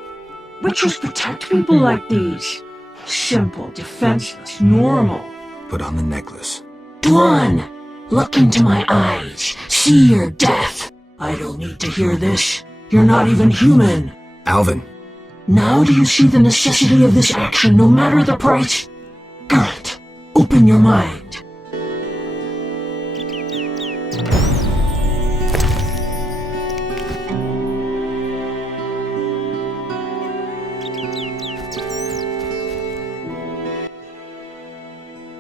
Witchers protect people like these. Simple, defenseless, normal. Put on the necklace. Dwan, look into my eyes. See your death. I don't need to hear this. You're not even human. Alvin. Now do you see the necessity of this action, no matter the price? Geralt, open your mind.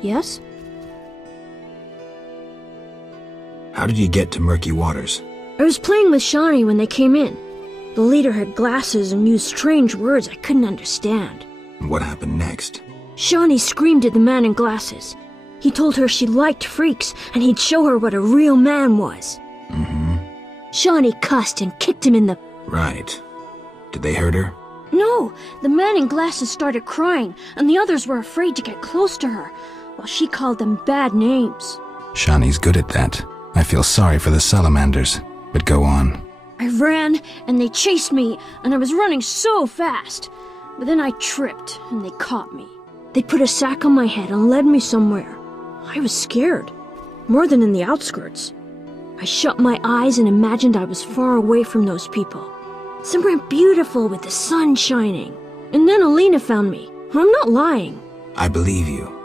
Yes? How did you get to Murky Waters? I was playing with Shani when they came in. The leader had glasses and used strange words I couldn't understand. What happened next? Shani screamed at the man in glasses. He told her she liked freaks and he'd show her what a real man was. Shani cussed and kicked him in the... Right. Did they hurt her? No, the man in glasses started crying and the others were afraid to get close to her, while she called them bad names. Shani's good at that. I feel sorry for the salamanders, but go on. I ran, and they chased me, and I was running so fast. But then I tripped, and they caught me. They put a sack on my head and led me somewhere. I was scared, more than in the outskirts. I shut my eyes and imagined I was far away from those people. Somewhere beautiful with the sun shining. And then Alina found me. I'm not lying. I believe you.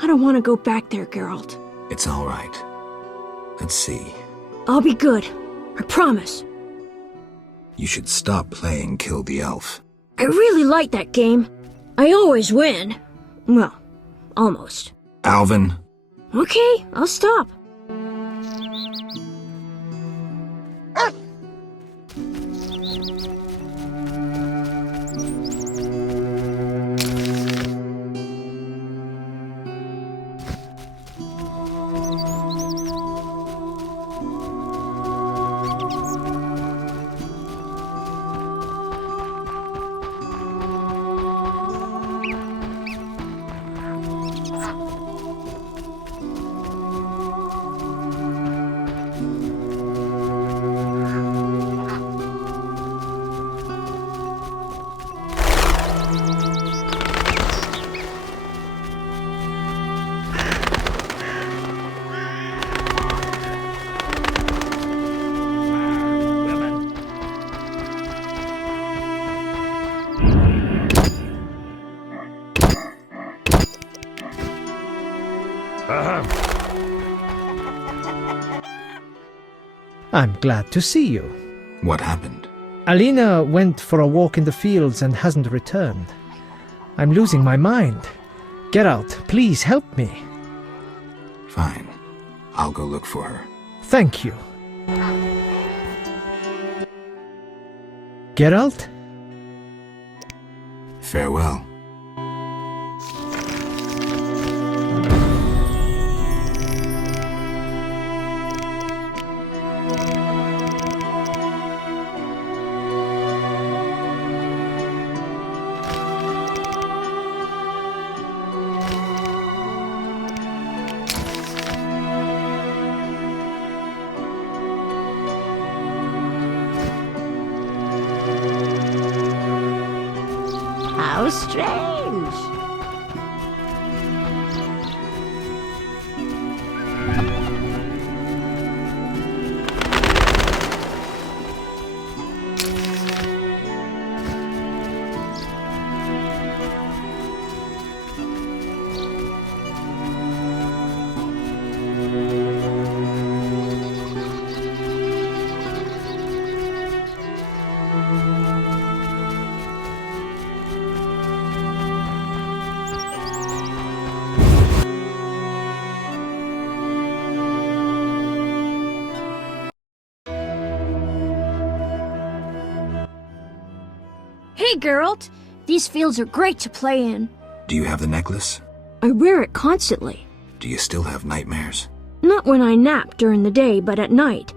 I don't want to go back there, Geralt. It's all right. Let's see. I'll be good. I promise. You should stop playing Kill the Elf. I really like that game. I always win. Well, almost. Alvin. Okay, I'll stop. I'm glad to see you. What happened? Alina went for a walk in the fields and hasn't returned. I'm losing my mind. Geralt, please help me. Fine. I'll go look for her. Thank you. Geralt? Farewell. How strange. Hey, Geralt! These fields are great to play in. Do you have the necklace? I wear it constantly. Do you still have nightmares? Not when I nap during the day, but at night.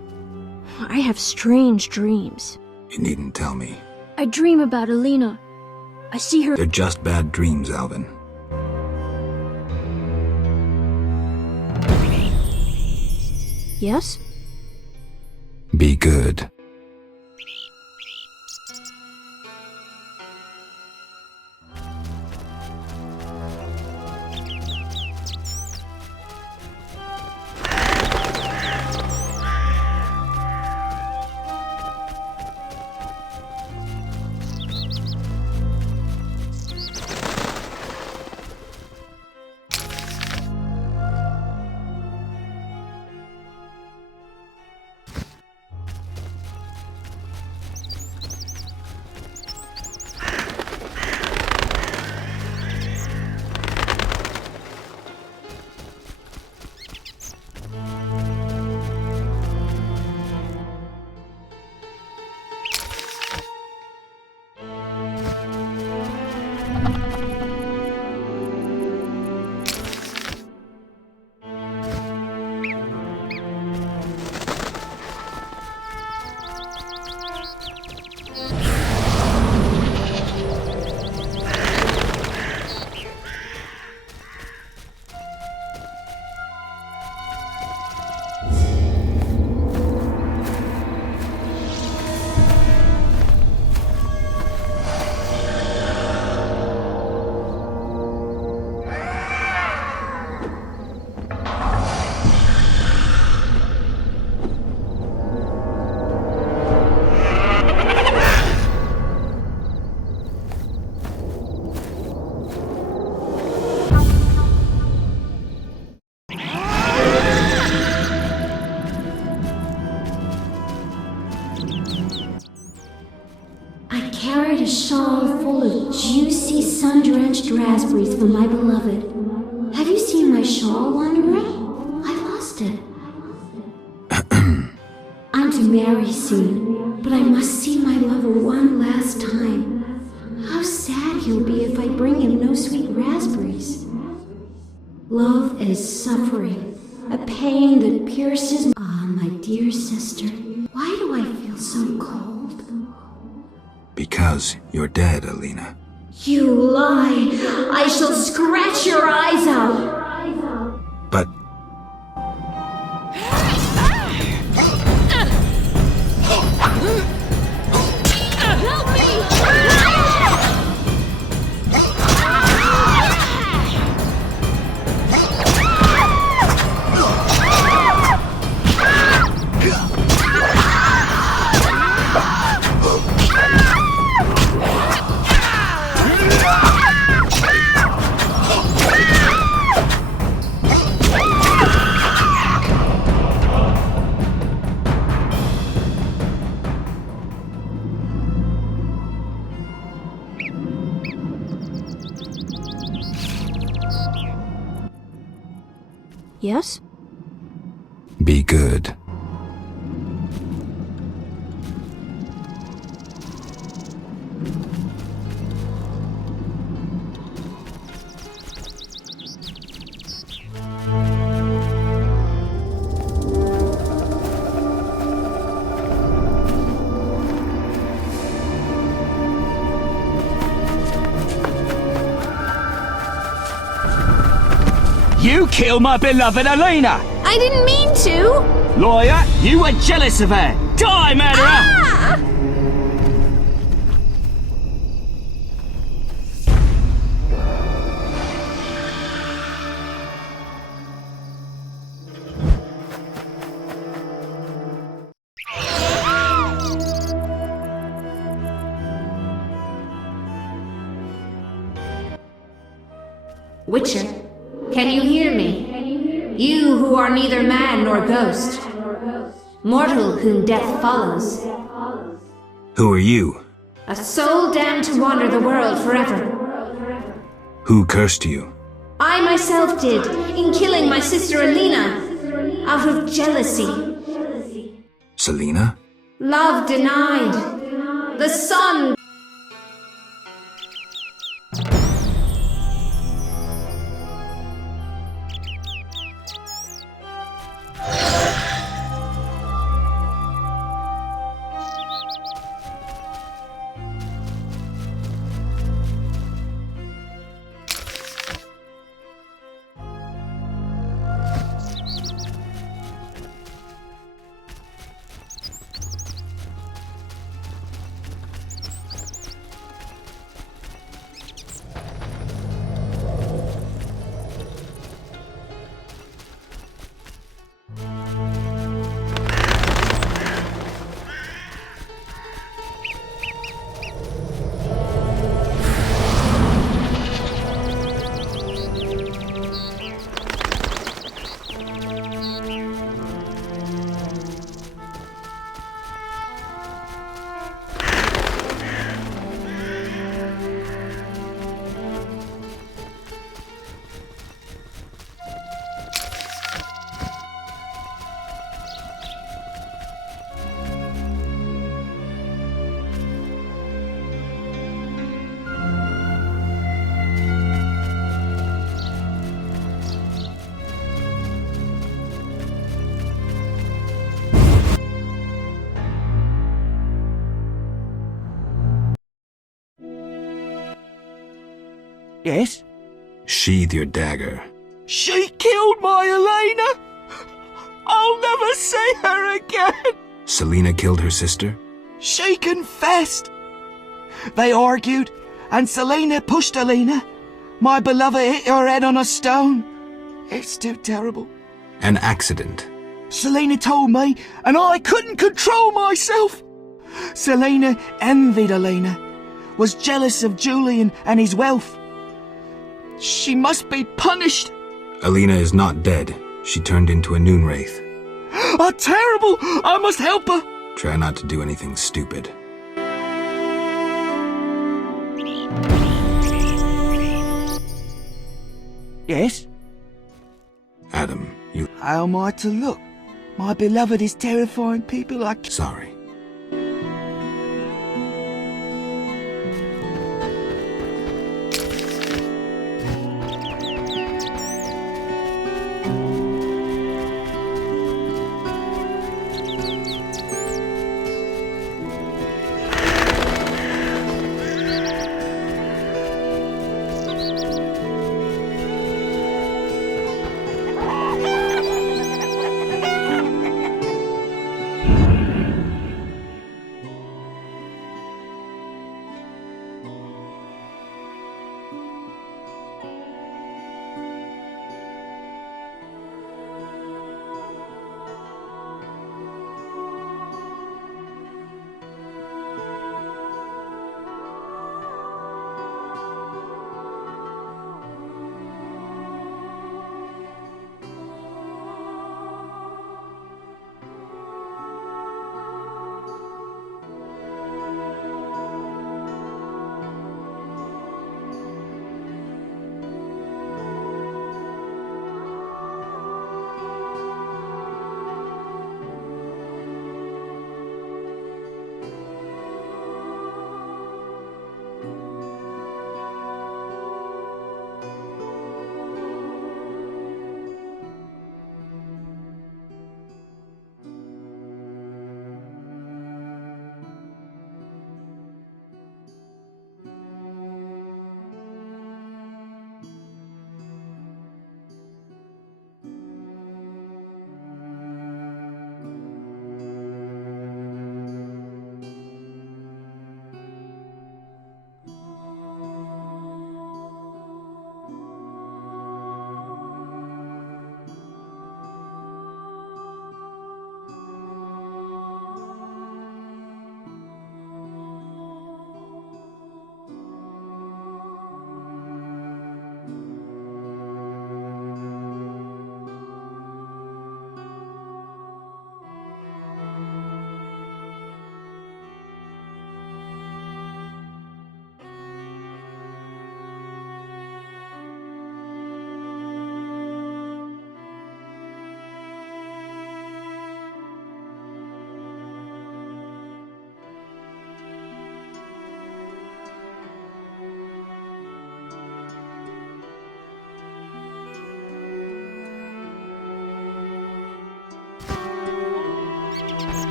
I have strange dreams. You needn't tell me. I dream about Alina. I see her— They're just bad dreams, Alvin. Yes? Be good. A shawl full of juicy, sun-drenched raspberries for my beloved. Have you seen my shawl, Wanderer? I lost it. I'm to marry soon, but I must see my lover one last time. How sad he'll be if I bring him no sweet raspberries. Love is suffering, a pain that pierces. Ah, my dear sister, why do I feel so cold? Because you're dead, Alina. You lie! I shall scratch your eyes out! But Help me! Yes? be good. You killed my beloved Alina! I didn't mean to! Lawyer, you were jealous of her! Die, murderer! Ah! Witcher, can you hear me? You who are neither man nor ghost. Mortal whom death follows. Who are you? A soul damned to wander the world forever. Who cursed you? I myself did, in killing my sister Alina. Out of jealousy. Selena? Love denied. The sun. Yes? Sheathe your dagger. She killed my Elena! I'll never see her again! Selena killed her sister? She confessed! They argued, and Selena pushed Elena. My beloved hit her head on a stone. It's too terrible. An accident. Selena told me, and I couldn't control myself. Selena envied Elena, was jealous of Julian and his wealth. She must be punished. Alina is not dead. She turned into a Noonwraith. Terrible! I must help her. Try not to do anything stupid. Yes? Adam, you... How am I to look? My beloved is terrifying people like... Sorry.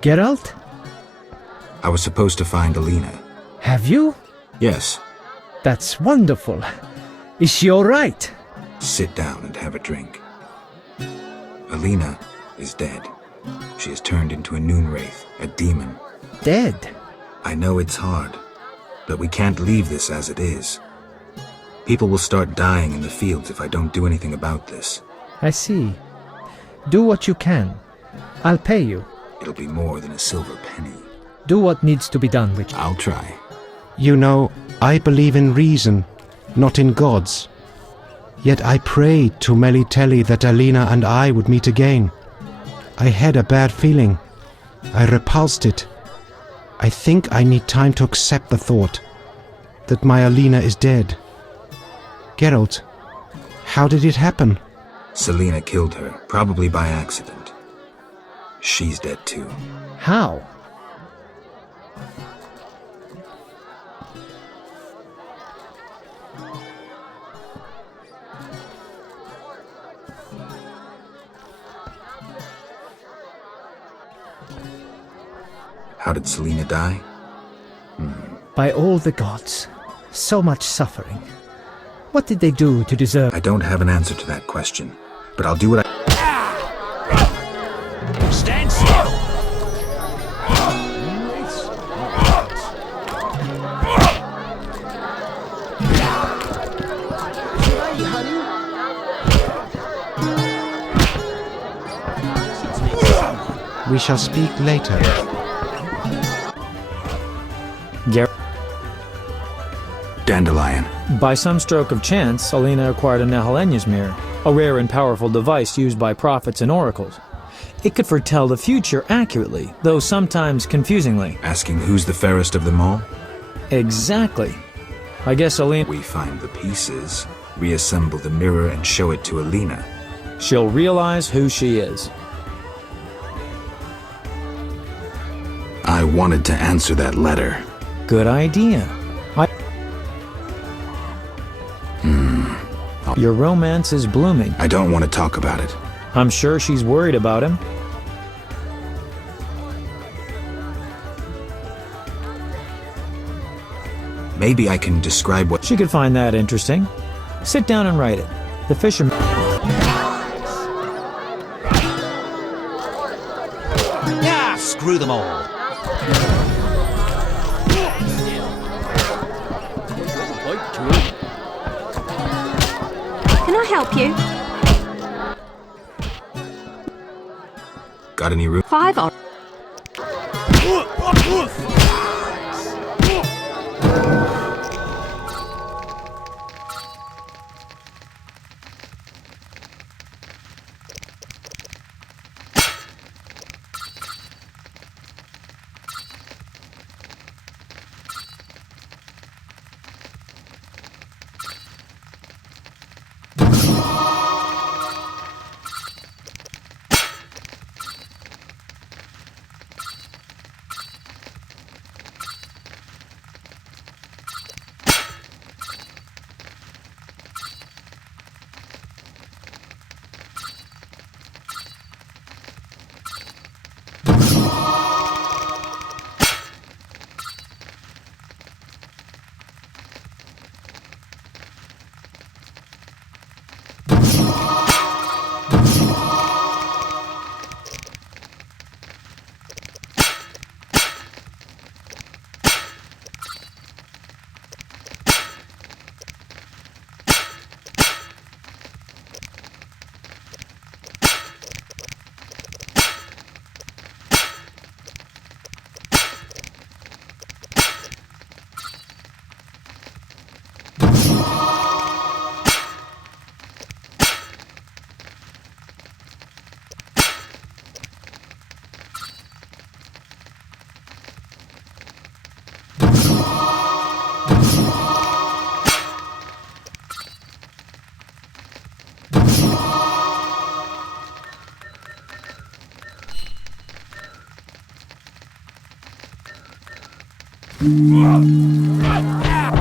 Geralt? I was supposed to find Alina. Have you? Yes. That's wonderful. Is she all right? Sit down and have a drink. Alina is dead. She has turned into a Noonwraith, a demon. Dead? I know it's hard, but we can't leave this as it is. People will start dying in the fields if I don't do anything about this. I see. Do what you can. I'll pay you. It'll be more than a silver penny. Do what needs to be done, Witcher. I'll try. You know, I believe in reason, not in gods. Yet I prayed to Melitele that Alina and I would meet again. I had a bad feeling. I repulsed it. I think I need time to accept the thought that my Alina is dead. Geralt, how did it happen? Selena killed her, probably by accident. She's dead too. How? How did Selena die? By all the gods. So much suffering. What did they do to deserve... I don't have an answer to that question, but I'll do what I... Stand still! We shall speak later. Dandelion. By some stroke of chance, Alina acquired a Nehelenya's mirror, a rare and powerful device used by prophets and oracles. It could foretell the future accurately, though sometimes confusingly. Asking who's the fairest of them all? Exactly. I guess Alina... We find the pieces, reassemble the mirror and show it to Alina. She'll realize who she is. I wanted to answer that letter. Good idea. Your romance is blooming. I don't want to talk about it. I'm sure she's worried about him. Maybe I can describe what... She could find that interesting. Sit down and write it. The fisherman... Yeah, screw them all. Can I help you? Got any room? 5 or...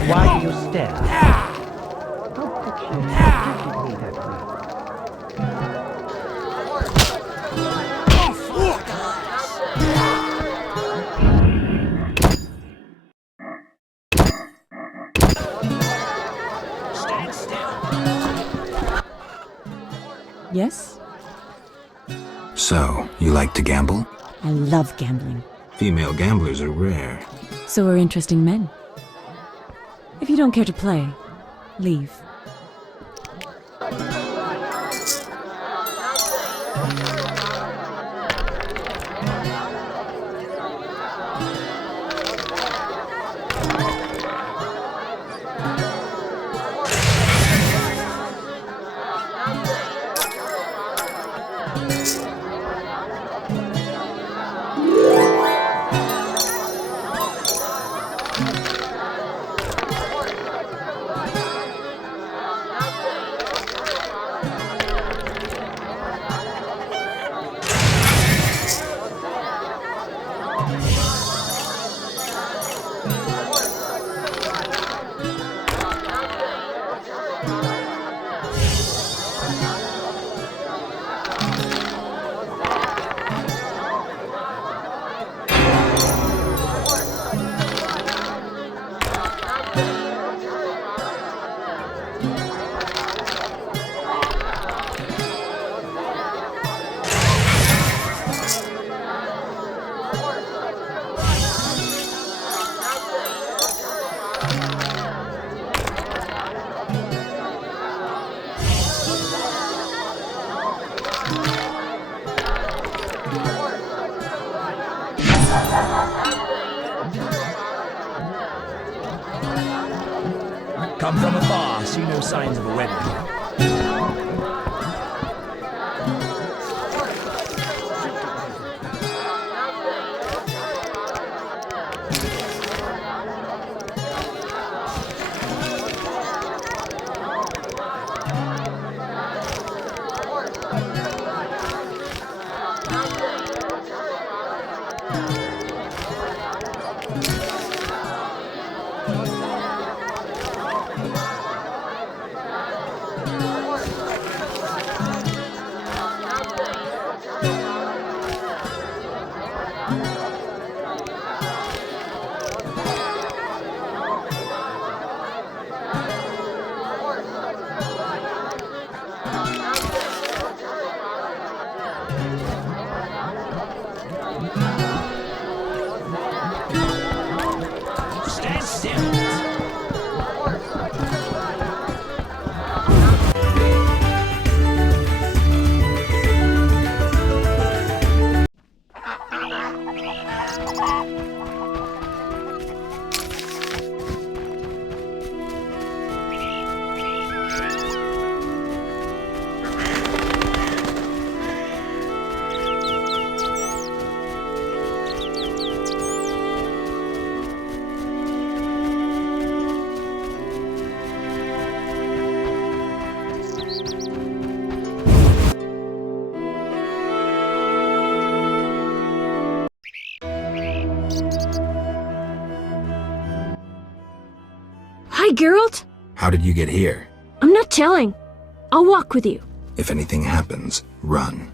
Why do you stare? Yes? So, you like to gamble? I love gambling. Female gamblers are rare. So are interesting men. If you don't care to play, leave. Come from afar, see no signs of a wedding. Stand still. Hi, Geralt. How did you get here? I'm not telling. I'll walk with you. If anything happens, run.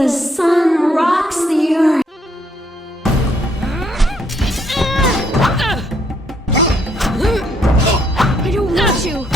The sun rocks the earth. I don't want to.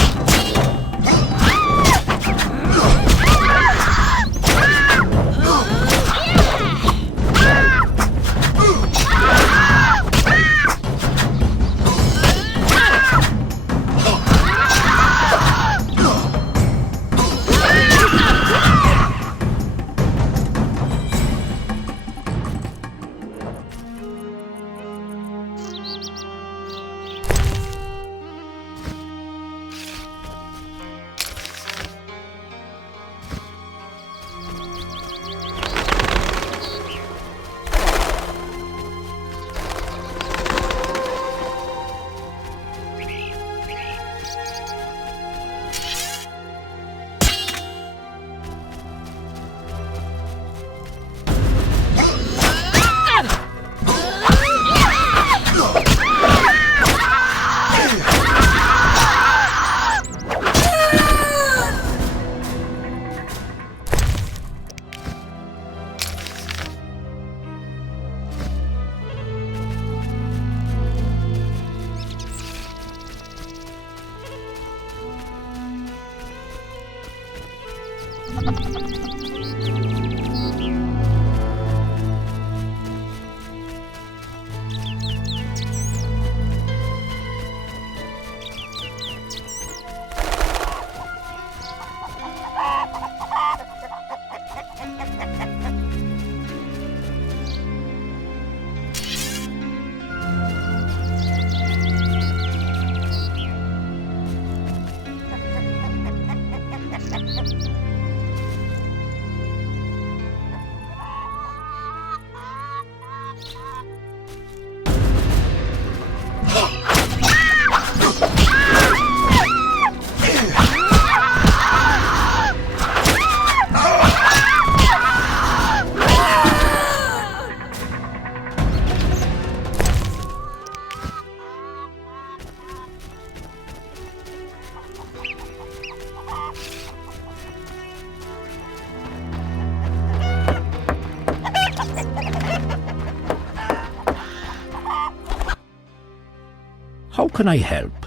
How can I help?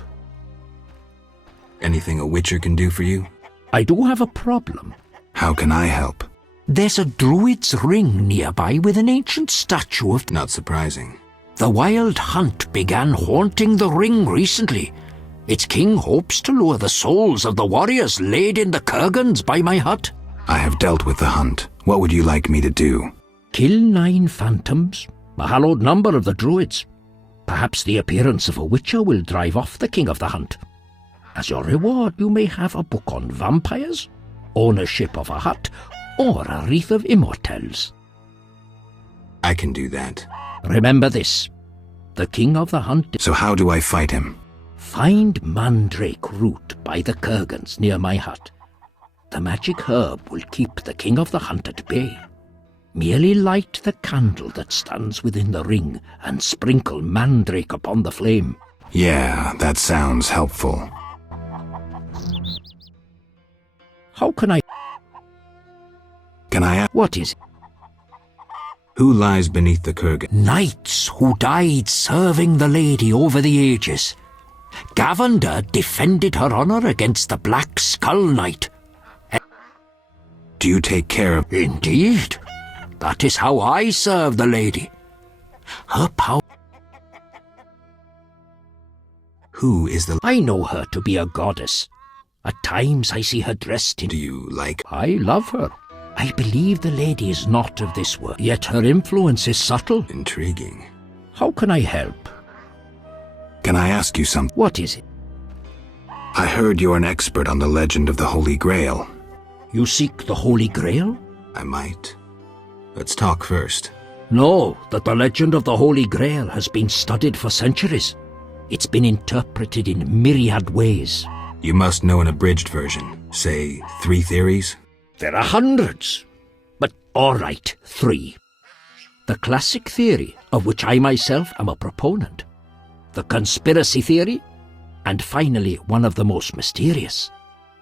Anything a witcher can do for you? I do have a problem. How can I help? There's a druid's ring nearby with an ancient statue of... Not surprising. The wild hunt began haunting the ring recently. Its king hopes to lure the souls of the warriors laid in the kurgans by my hut. I have dealt with the hunt. What would you like me to do? Kill 9 phantoms, a hallowed number of the druids. Perhaps the appearance of a witcher will drive off the king of the hunt. As your reward, you may have a book on vampires, ownership of a hut, or a wreath of immortelles. I can do that. Remember this. The king of the hunt... So how do I fight him? Find mandrake root by the kurgans near my hut. The magic herb will keep the king of the hunt at bay. Merely light the candle that stands within the ring and sprinkle mandrake upon the flame. Yeah, that sounds helpful. How can I... Can I ask? What is it? Who lies beneath the kurgan? Knights who died serving the lady over the ages. Gavender defended her honor against the Black Skull Knight. Do you take care of... Indeed. That is how I serve the lady. Her power... Who is the... I know her to be a goddess. At times I see her dressed in... Do you like... I love her. I believe the lady is not of this world, yet her influence is subtle. Intriguing. How can I help? Can I ask you something? What is it? I heard you're an expert on the legend of the Holy Grail. You seek the Holy Grail? I might. Let's talk first. Know that the legend of the Holy Grail has been studied for centuries. It's been interpreted in myriad ways. You must know an abridged version. Say, 3 theories? There are hundreds. But all right, 3. The classic theory, of which I myself am a proponent. The conspiracy theory. And finally, one of the most mysterious.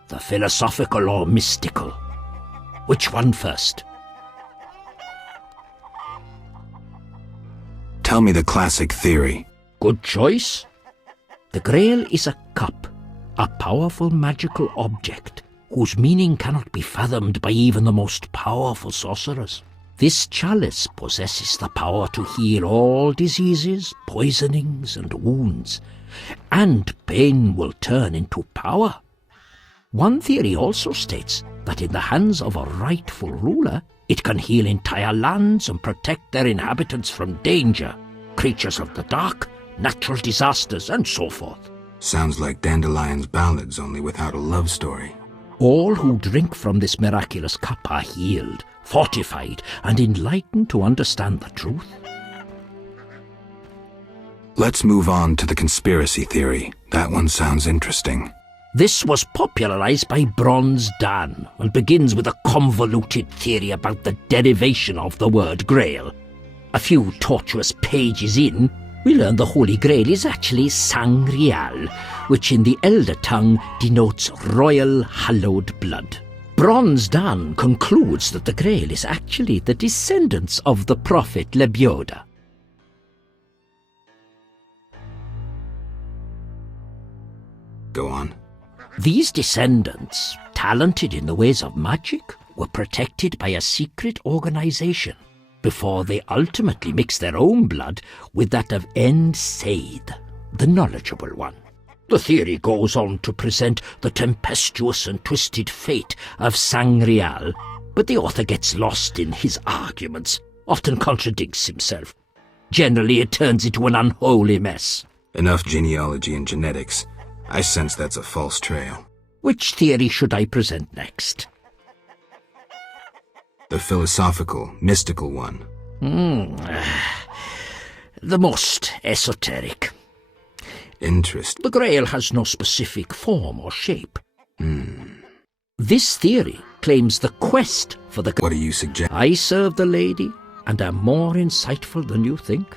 The philosophical or mystical. Which one first? Tell me the classic theory. Good choice. The Grail is a cup, a powerful magical object whose meaning cannot be fathomed by even the most powerful sorcerers. This chalice possesses the power to heal all diseases, poisonings, and wounds, and pain will turn into power. One theory also states that in the hands of a rightful ruler, it can heal entire lands and protect their inhabitants from danger, creatures of the dark, natural disasters, and so forth. Sounds like Dandelion's ballads, only without a love story. All who drink from this miraculous cup are healed, fortified, and enlightened to understand the truth. Let's move on to the conspiracy theory. That one sounds interesting. This was popularized by Bronze Dan and begins with a convoluted theory about the derivation of the word Grail. A few tortuous pages in, we learn the Holy Grail is actually Sangreal, which in the Elder tongue denotes royal hallowed blood. Bronze Dan concludes that the Grail is actually the descendants of the prophet Lebioda. Go on. These descendants, talented in the ways of magic, were protected by a secret organization before they ultimately mixed their own blood with that of End Said, the knowledgeable one. The theory goes on to present the tempestuous and twisted fate of Sangreal, but the author gets lost in his arguments, often contradicts himself. Generally, it turns into an unholy mess. Enough genealogy and genetics. I sense that's a false trail. Which theory should I present next? The philosophical, mystical one. The most esoteric. Interest. The Grail has no specific form or shape. This theory claims the quest for the... What do you suggest? I serve the lady and am more insightful than you think.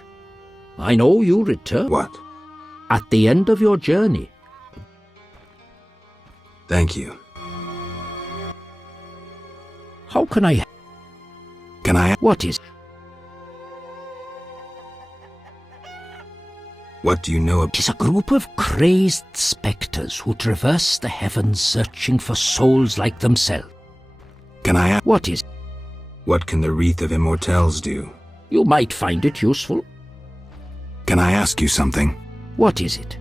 I know you return. What? At the end of your journey. Thank you. How can I... Can I... What is... What do you know about... It is a group of crazed spectres who traverse the heavens searching for souls like themselves. Can I... What is... What can the Wreath of Immortelles do? You might find it useful. Can I ask you something? What is it?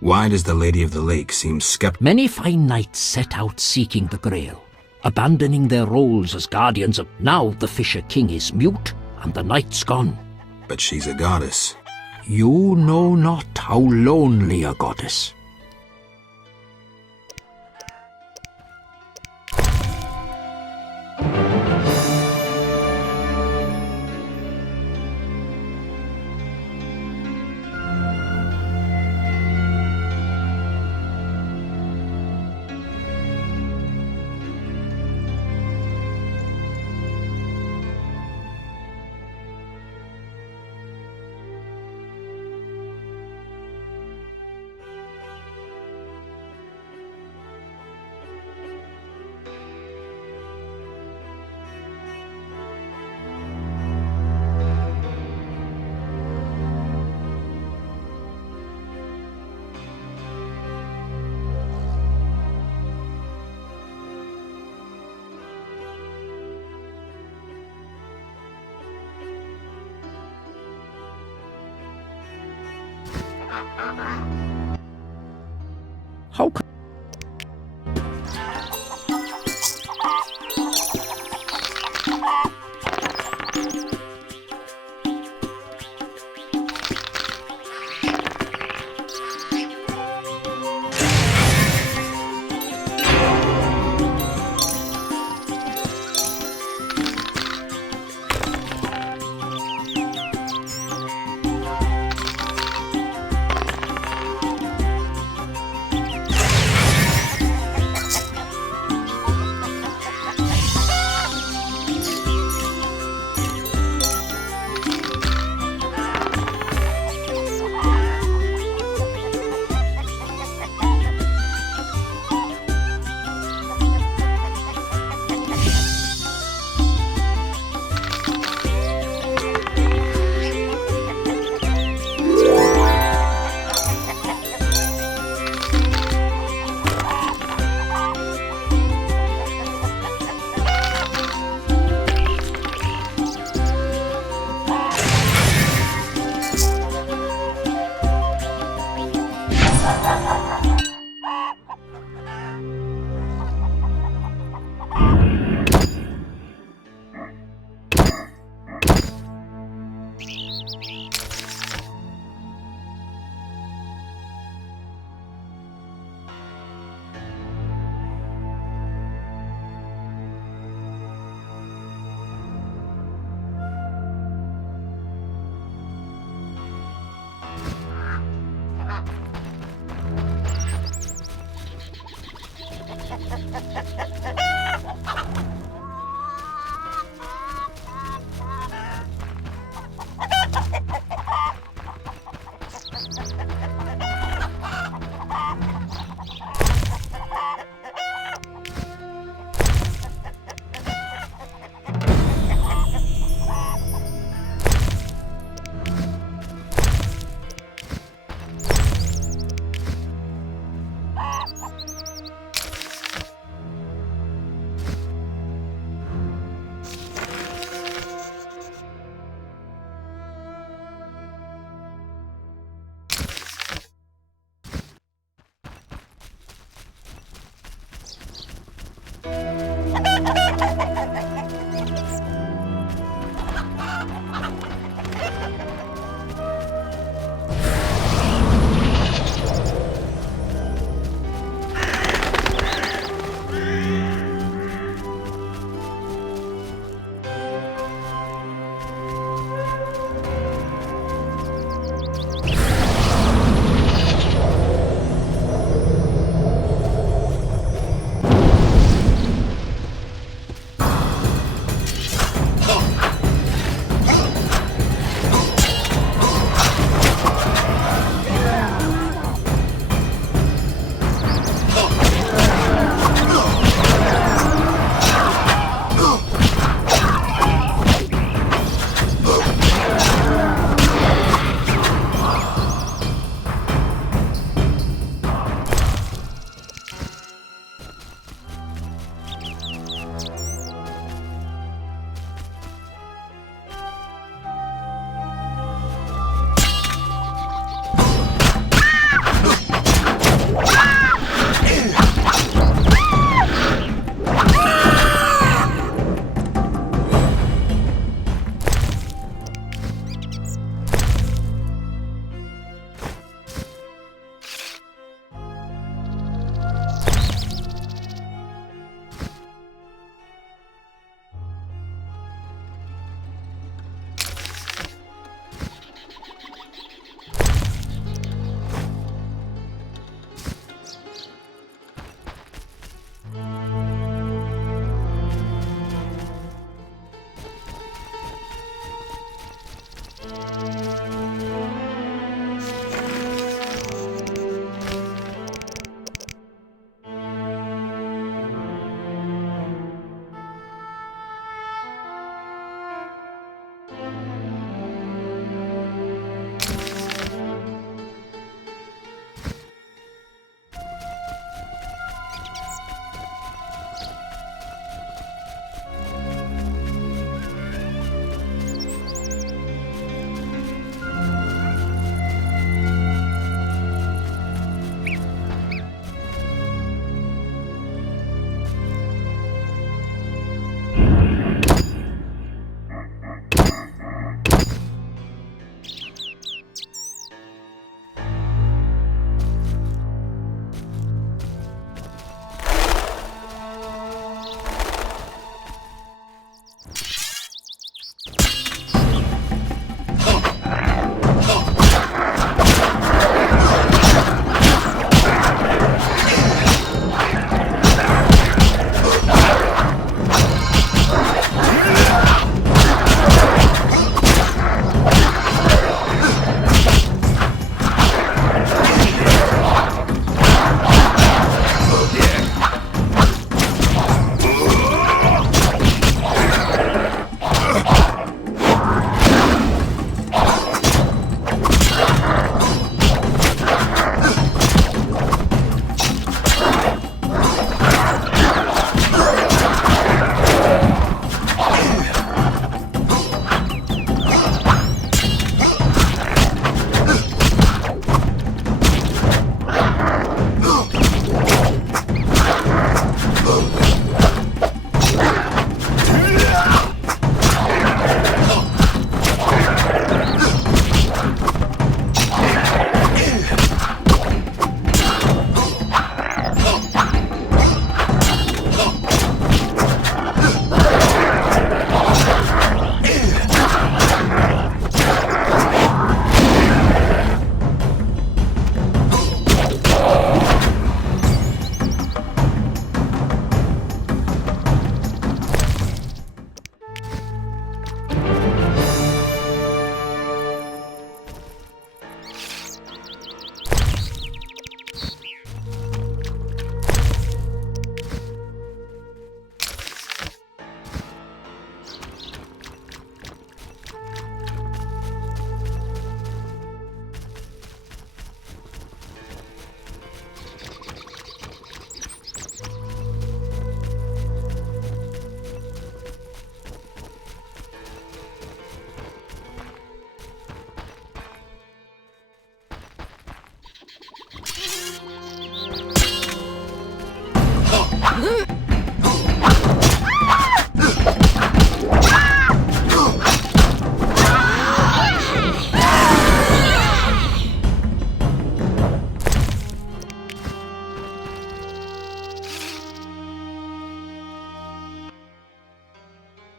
Why does the Lady of the Lake seem skeptical? Many fine knights set out seeking the Grail, abandoning their roles as guardians of... Now the Fisher King is mute, and the knight's gone. But she's a goddess. You know not how lonely a goddess. How can...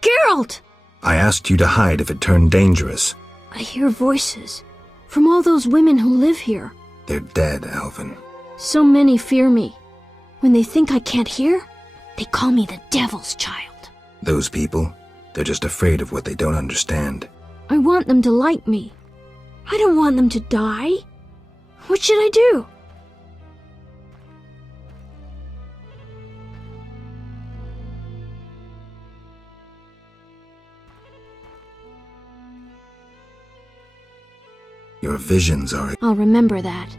Geralt! I asked you to hide if it turned dangerous. I hear voices from all those women who live here. They're dead, Alvin. So many fear me. When they think I can't hear, they call me the Devil's Child. Those people, they're just afraid of what they don't understand. I want them to like me. I don't want them to die. What should I do? Your visions are... I'll remember that.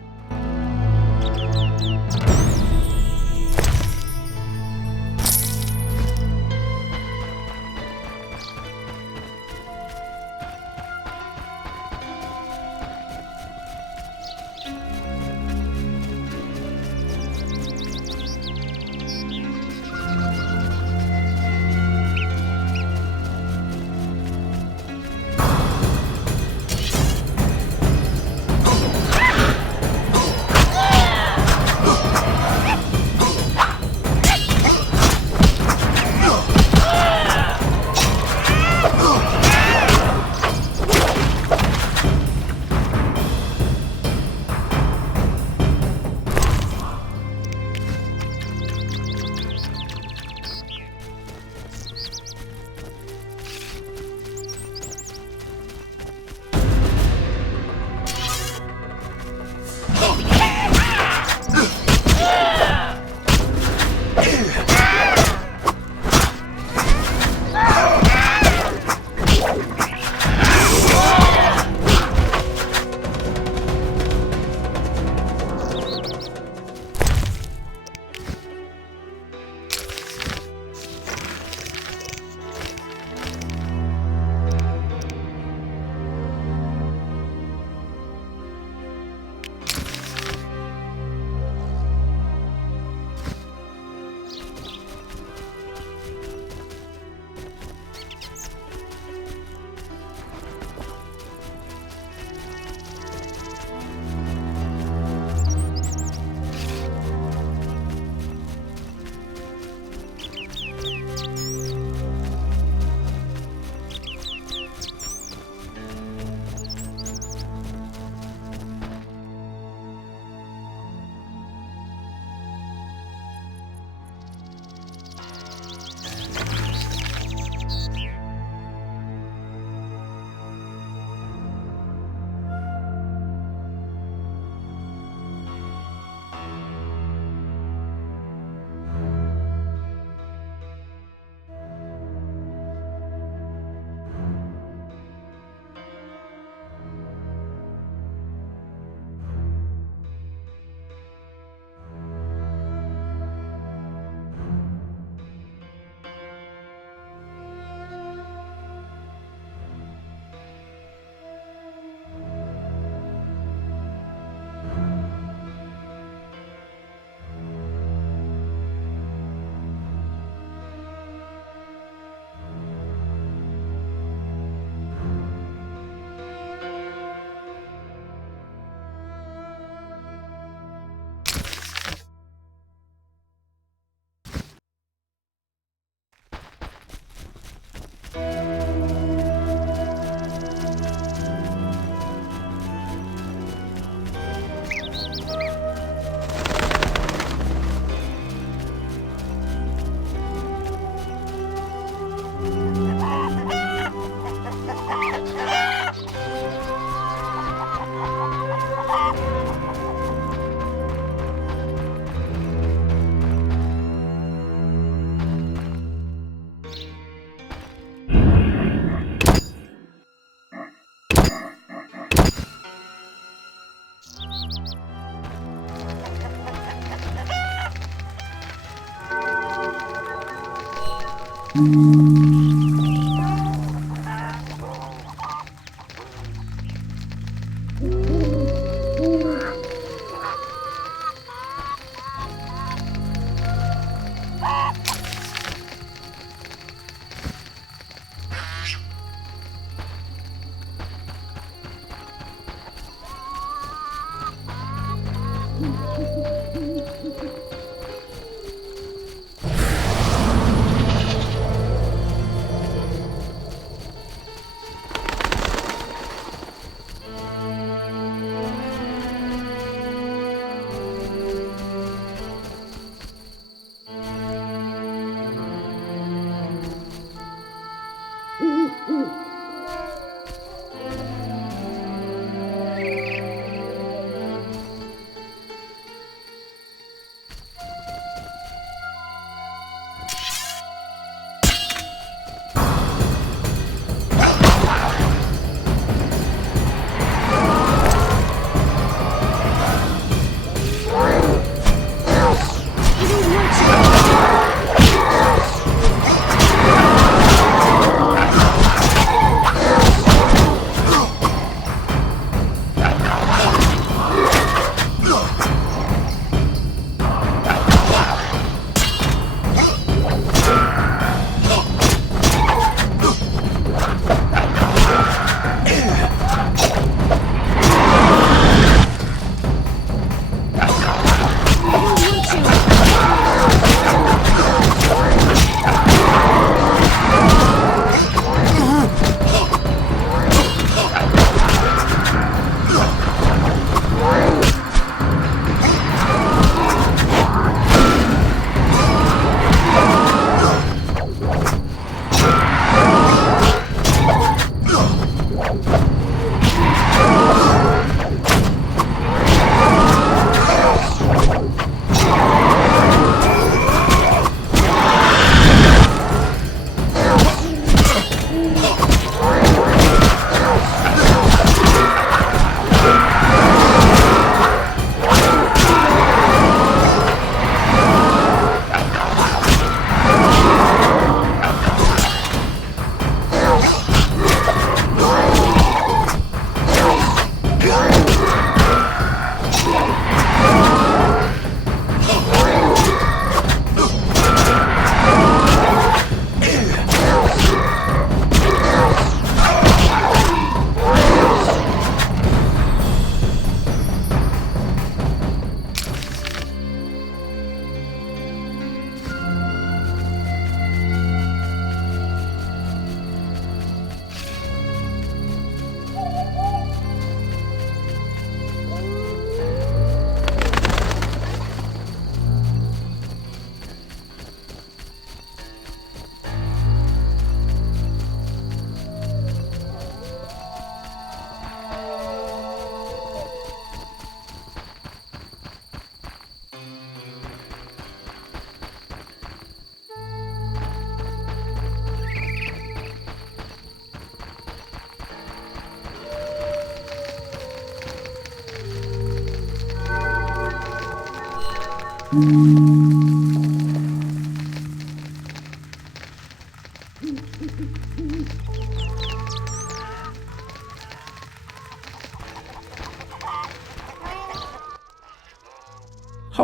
How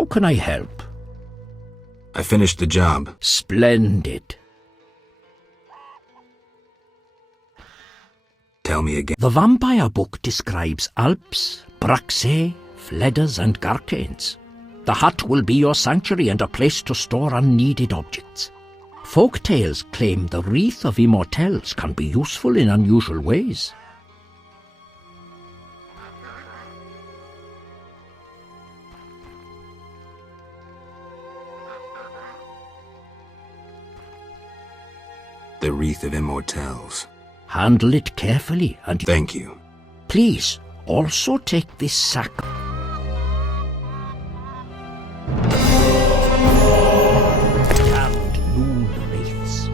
can I help? I finished the job. Splendid. Tell me again. The vampire book describes Alps, Braxae, Fledders and Garcanes. The hut will be your sanctuary and a place to store unneeded objects. Folk tales claim the Wreath of Immortelles can be useful in unusual ways. The Wreath of Immortelles. Handle it carefully and... Thank you. Please, also take this sack. And moon wraiths.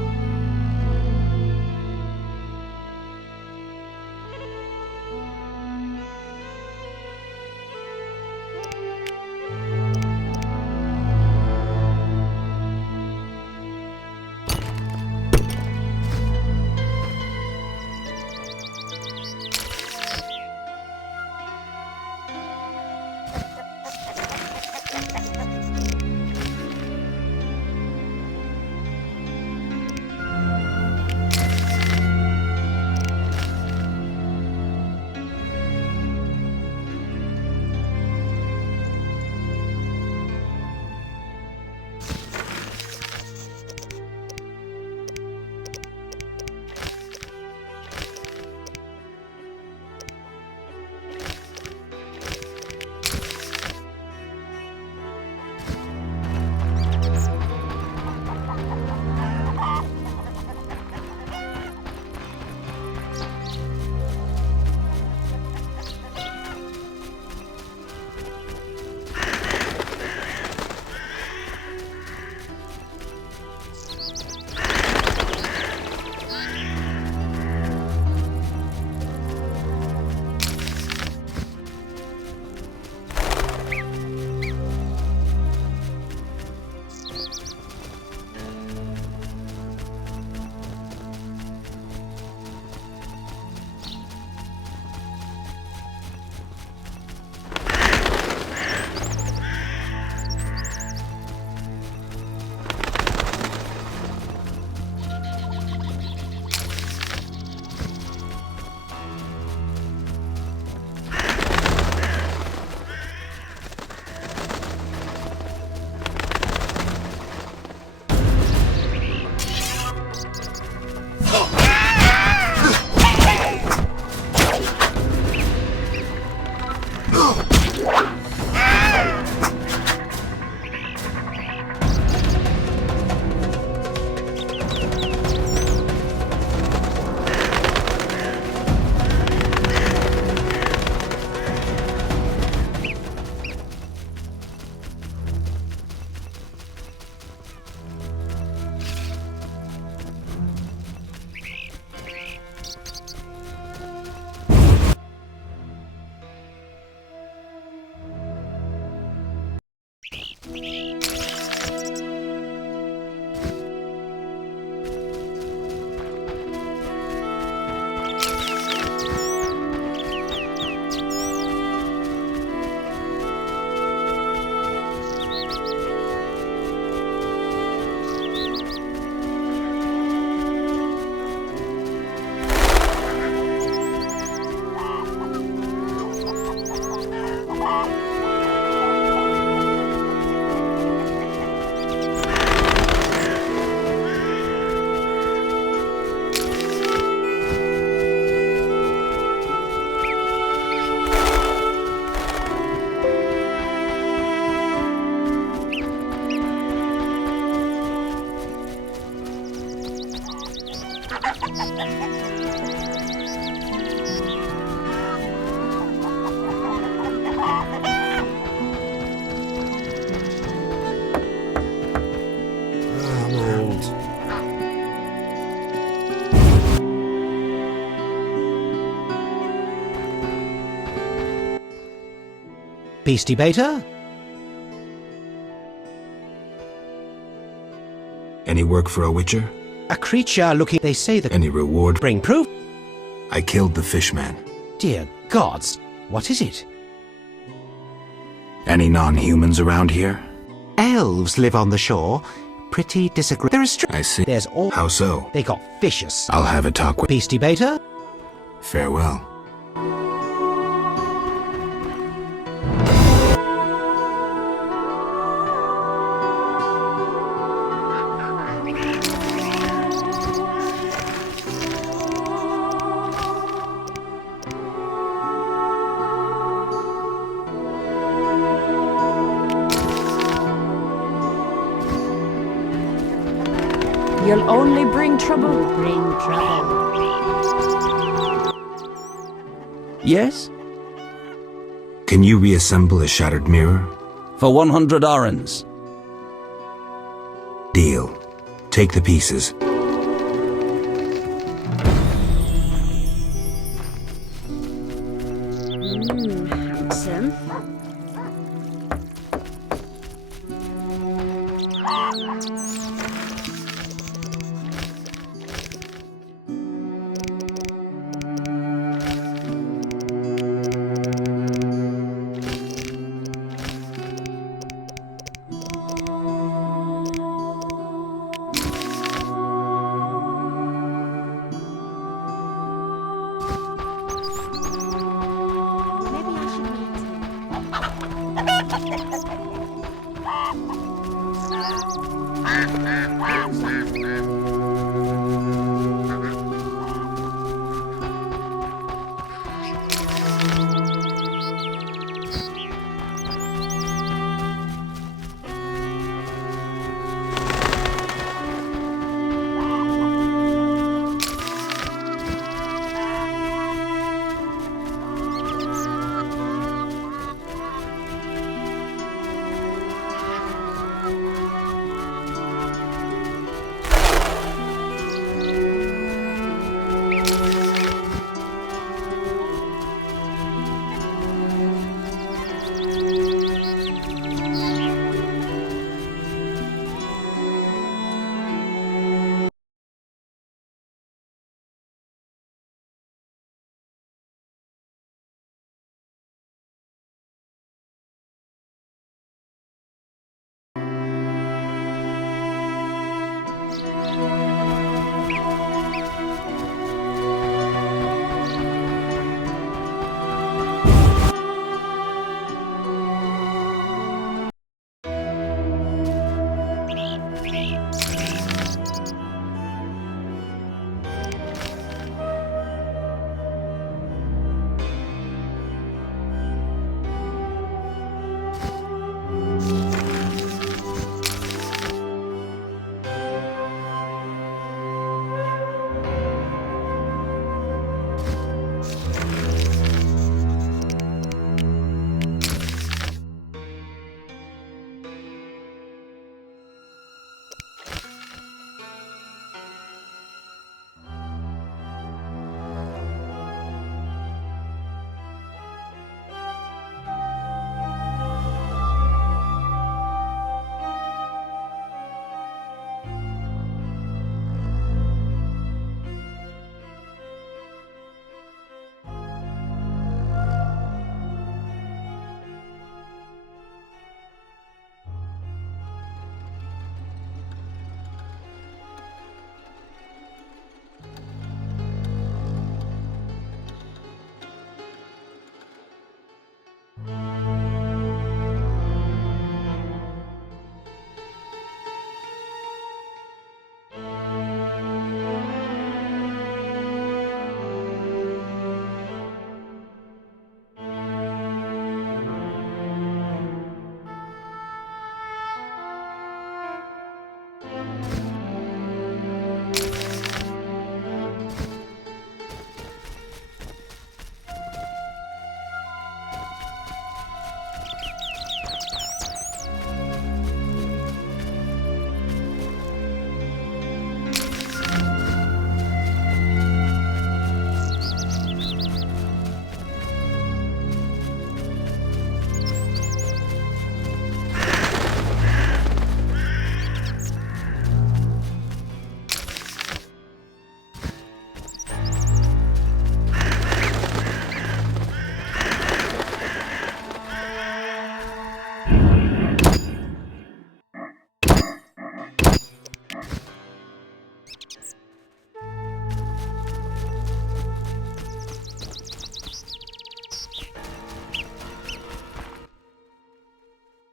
Beastie Beta? Any work for a witcher? A creature looking... They say that... Any reward? Bring proof? I killed the fishman. Dear gods, what is it? Any non-humans around here? Elves live on the shore. Pretty disagreeable. There is... I see. There's all... How so? They got vicious. I'll have a talk with... Peace debater? Farewell. You'll only bring trouble. Bring trouble. Yes? Can you reassemble a shattered mirror? For 100 orens. Deal. Take the pieces. Handsome.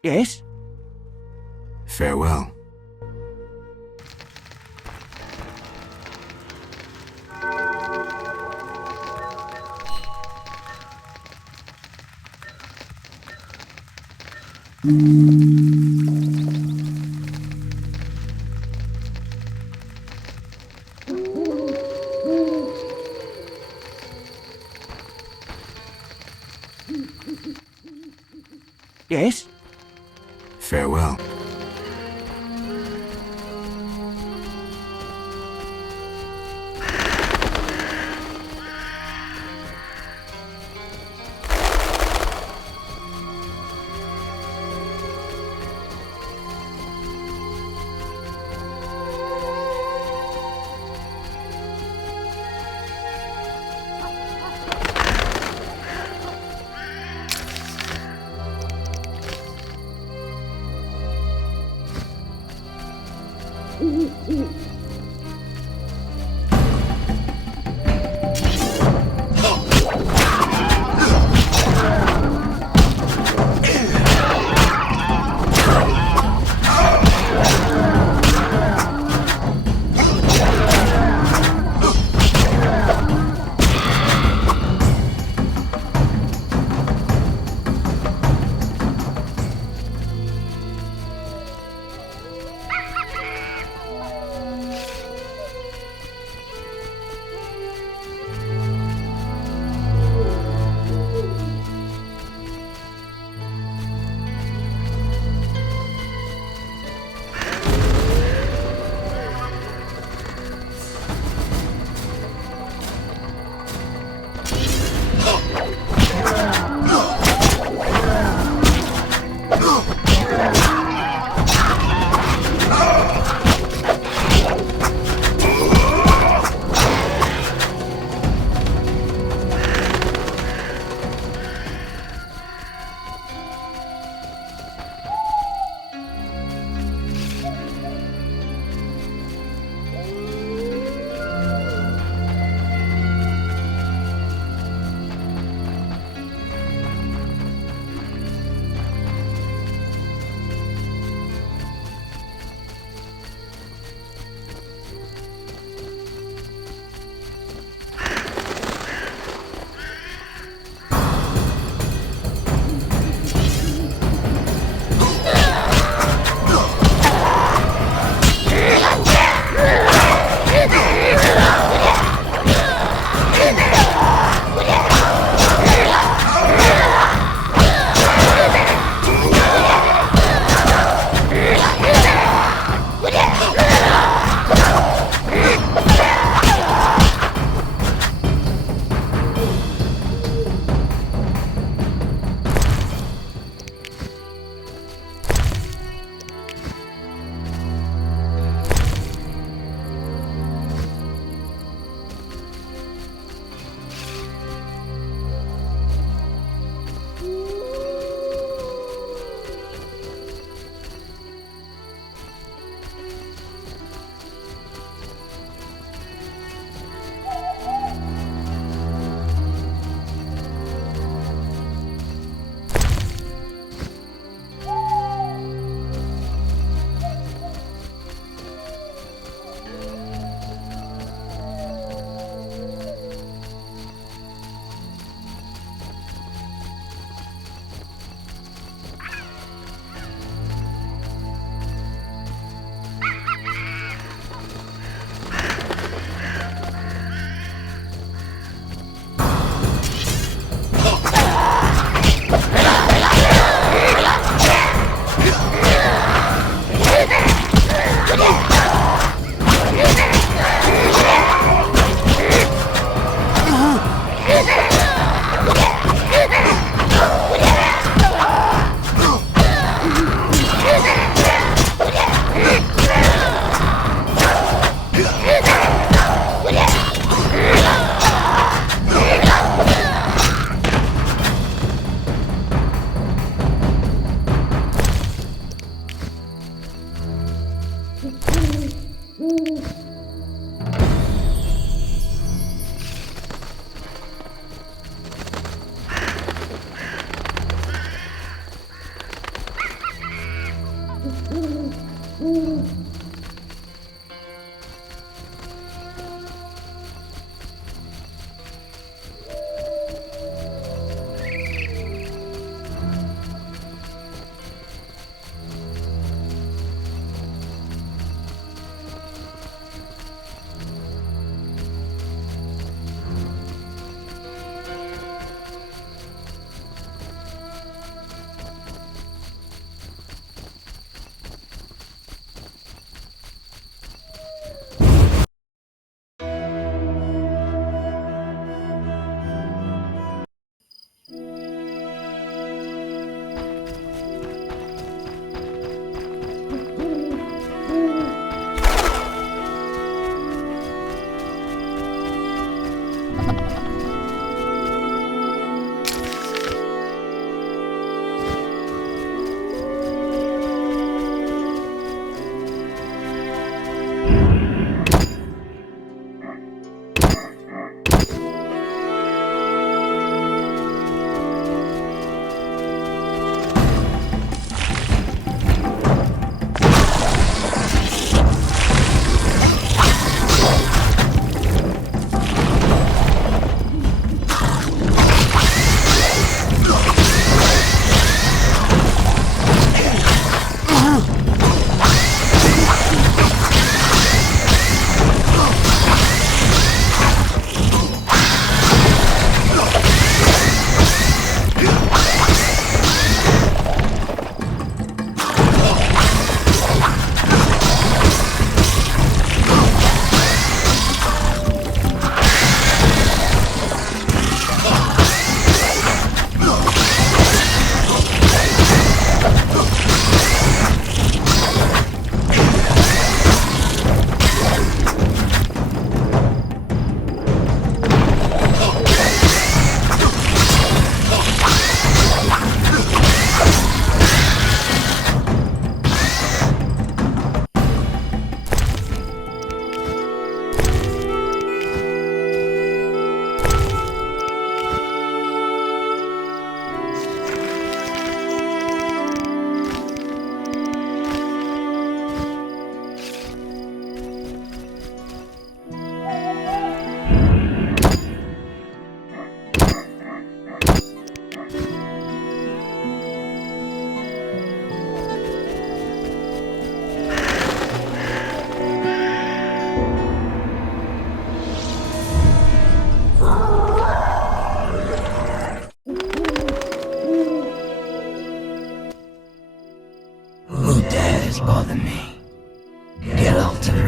Yes? Farewell. Yes? Farewell.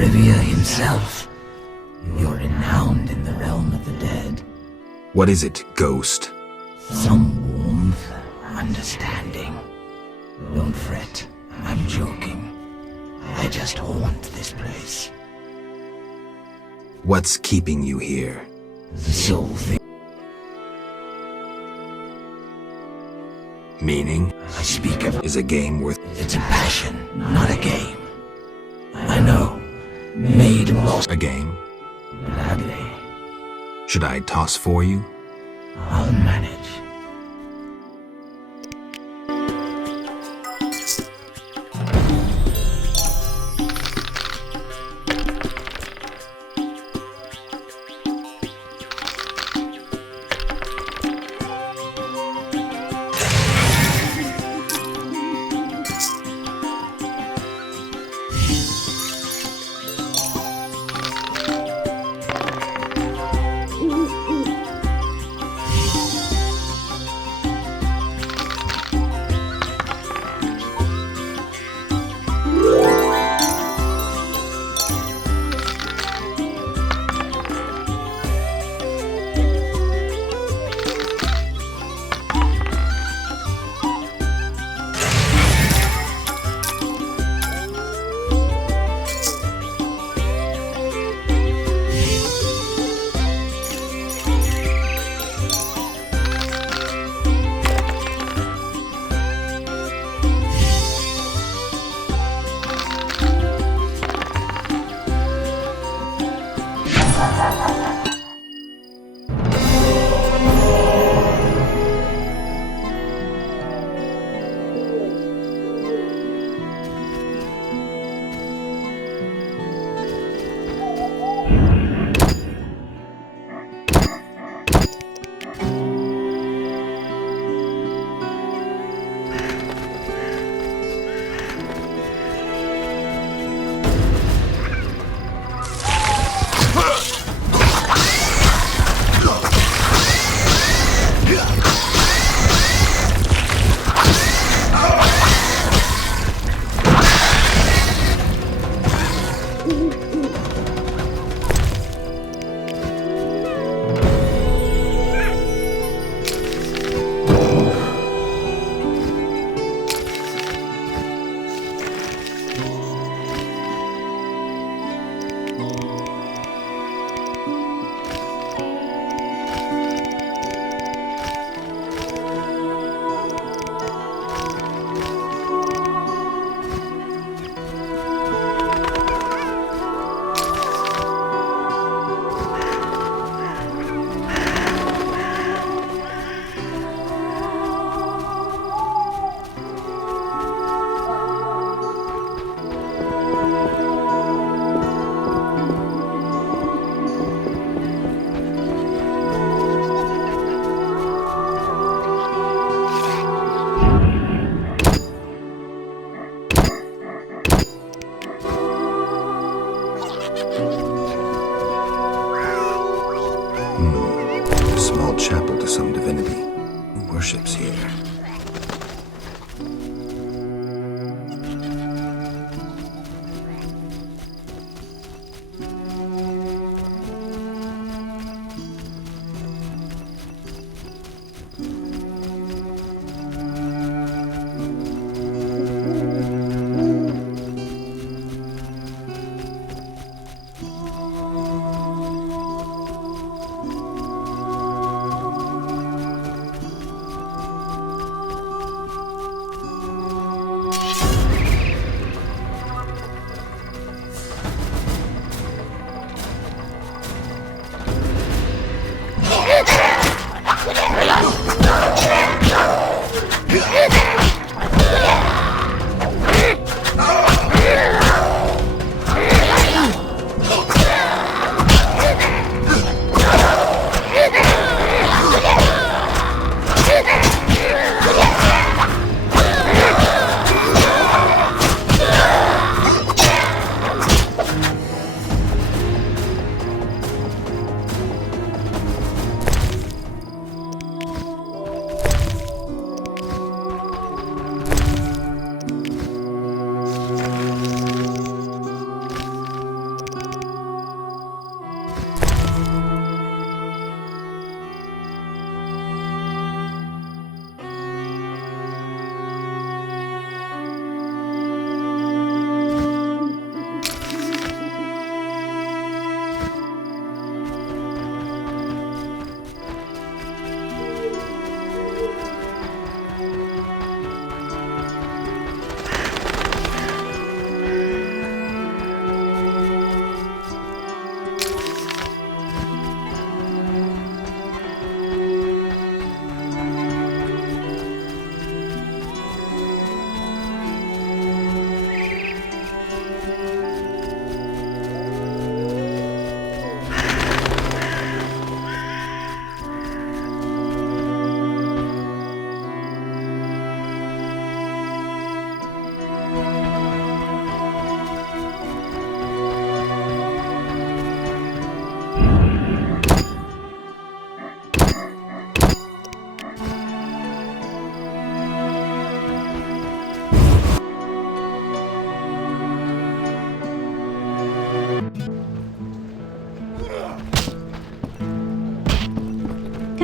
Revere himself. You're renowned in the realm of the dead. What is it, ghost? Some warmth, understanding. Don't fret, I'm joking. I just haunt this place. What's keeping you here? The soul thing. Meaning? I speak of is a game worth... It's a passion, not a game. I know. Made and lost. A game? Gladly. Should I toss for you? I'll manage. A small chapel to some divinity who worships here.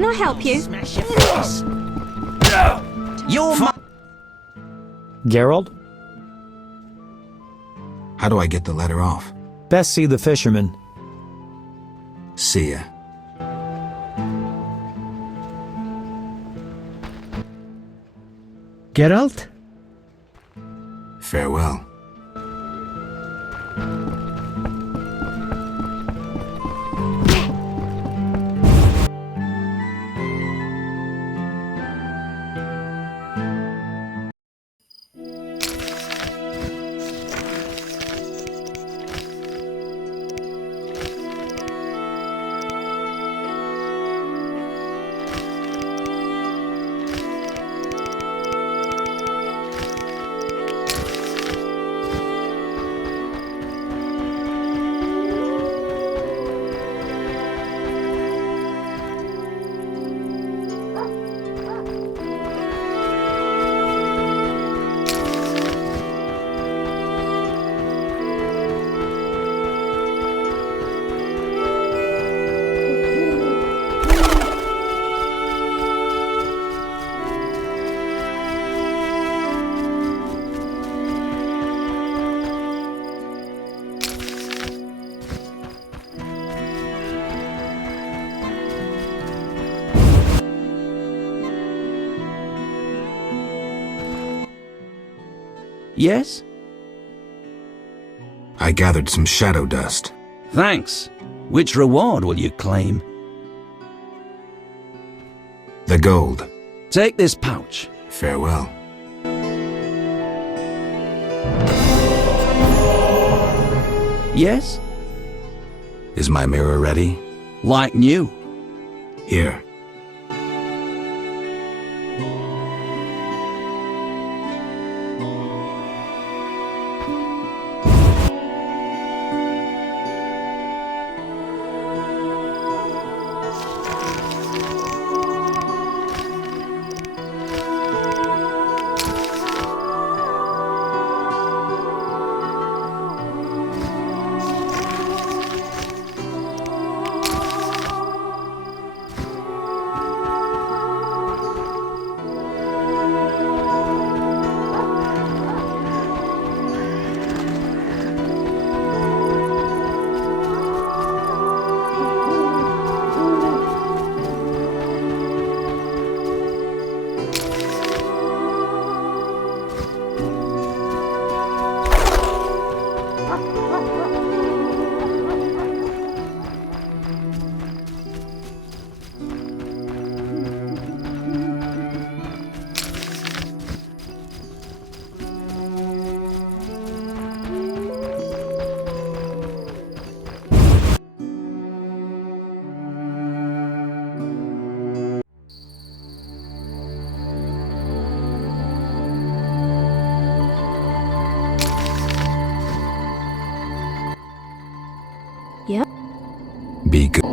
Can I help you? Smash your face. You're my... Geralt? How do I get the letter off? Best see the fisherman. See ya. Geralt? Farewell. Yes? I gathered some shadow dust. Thanks. Which reward will you claim? The gold. Take this pouch. Farewell. Yes? Is my mirror ready? Like new. Here. Yep. Be good.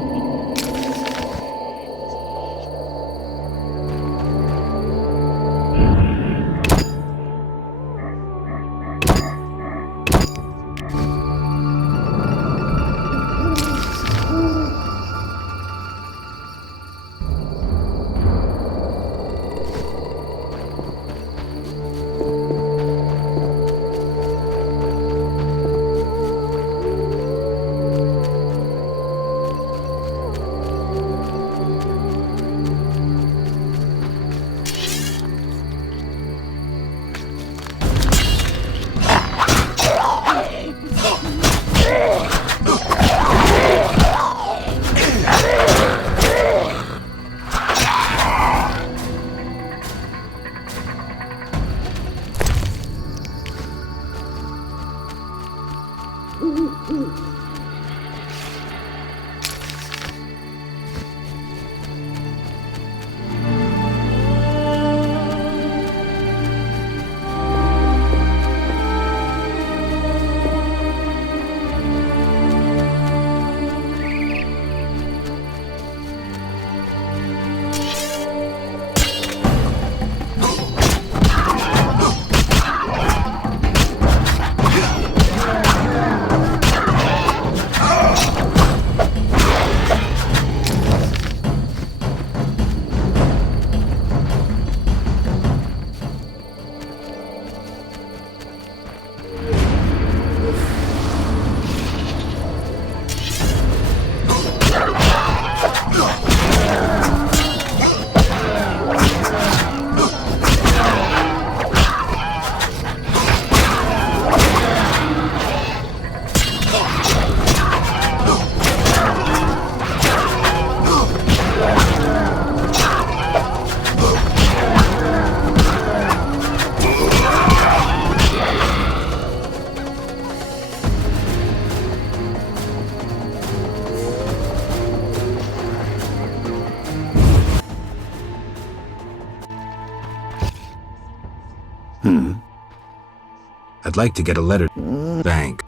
I'd like to get a letter. Bank.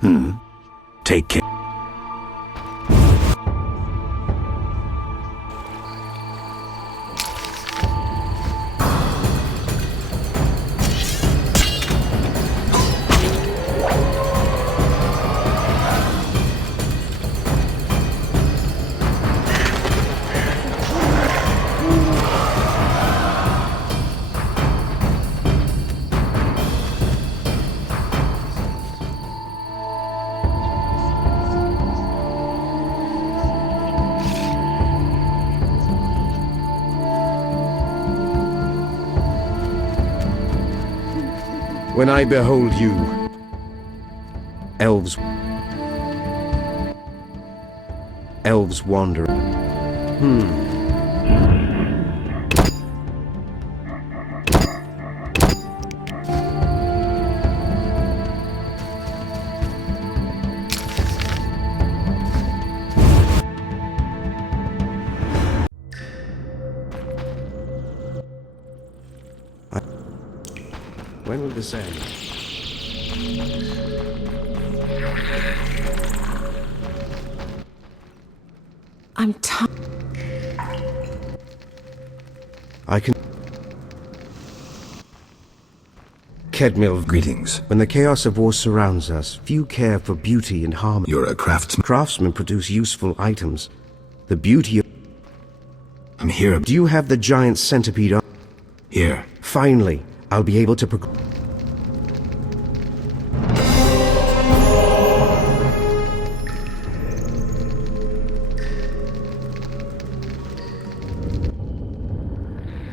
Take care. When I behold you, elves wander. When will this end? I'm tired. I can... Kedmil. Greetings. When the chaos of war surrounds us, few care for beauty and harmony. You're a craftsman. Craftsmen produce useful items. The beauty of... I'm here. Do you have the giant centipede on? Here. Finally, I'll be able to...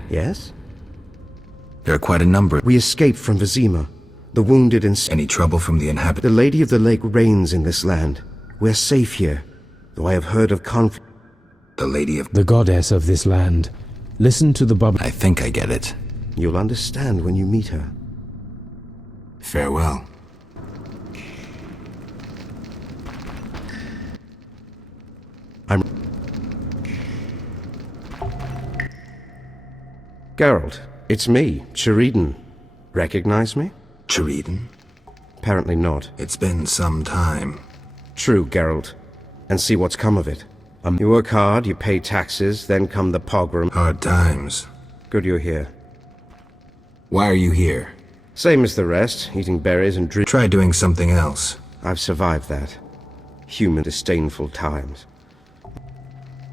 Yes? There are quite a number. We escaped from Vizima. The wounded and... Any trouble from the inhabitants? The Lady of the Lake reigns in this land. We're safe here, though I have heard of conflict. The Lady of... The goddess of this land. Listen to the bubble. I think I get it. You'll understand when you meet her. Farewell. Geralt, it's me, Chereden. Recognize me? Chereden? Apparently not. It's been some time. True, Geralt. And see what's come of it. You work hard, you pay taxes, then come the pogrom. Hard times. Good you're here. Why are you here? Same as the rest, eating berries and Try doing something else. I've survived that. Human disdainful times.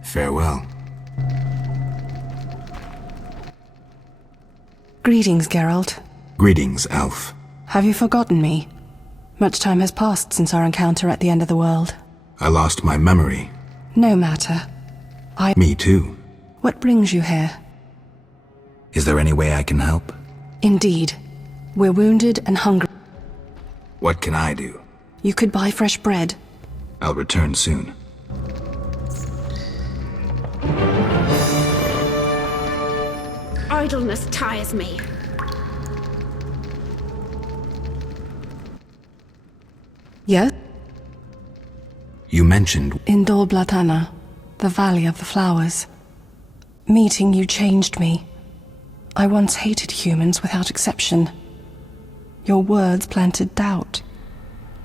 Farewell. Greetings, Geralt. Greetings, Elf. Have you forgotten me? Much time has passed since our encounter at the end of the world. I lost my memory. No matter. Me too. What brings you here? Is there any way I can help? Indeed. We're wounded and hungry. What can I do? You could buy fresh bread. I'll return soon. Idleness tires me. Yes? You mentioned... In Dol Blatana, the Valley of the Flowers. Meeting you changed me. I once hated humans without exception. Your words planted doubt.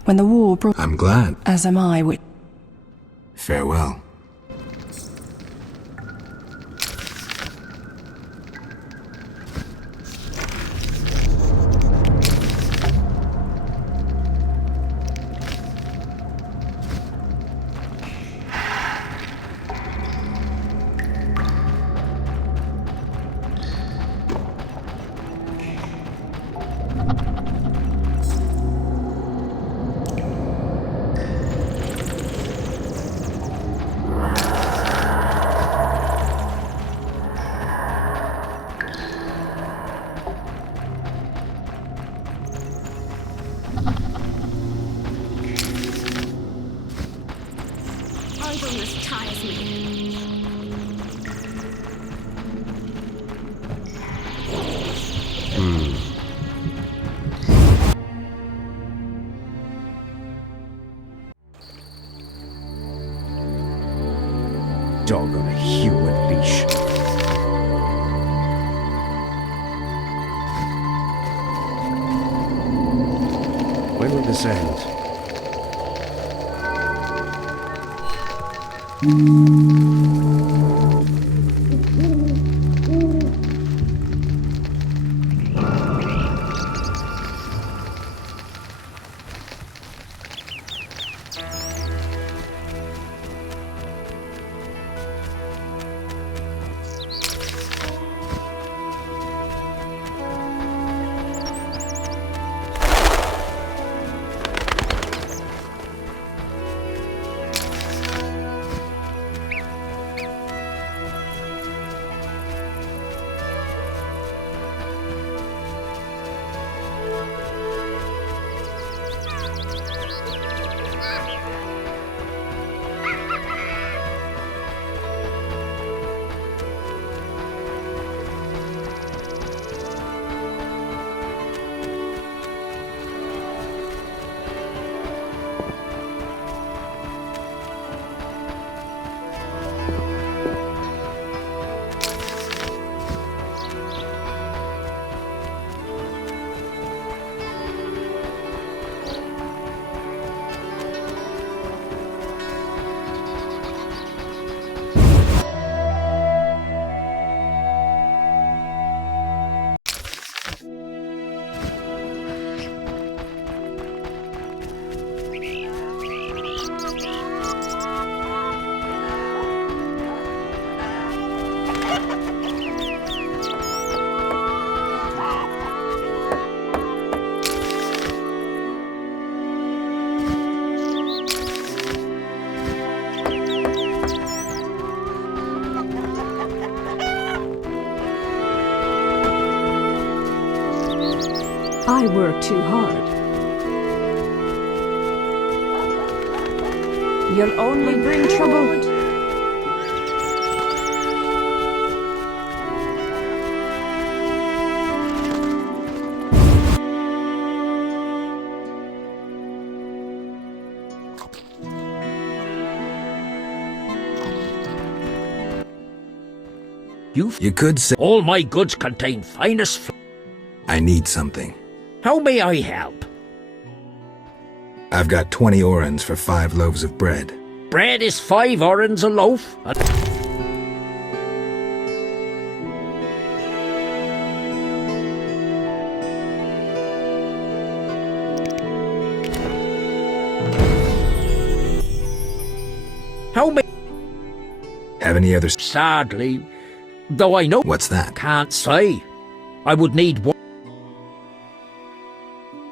When the war brought... I'm glad. As am I, Farewell. Idleness tires me. Dog on a human leash. this end. I work too hard. You'll only bring trouble. You could say all my goods contain finest. I need something. How may I help? I've got 20 orens for 5 loaves of bread. Bread is 5 orens a loaf. How may... Have any others? Sadly, though I know... What's that? Can't say. I would need one.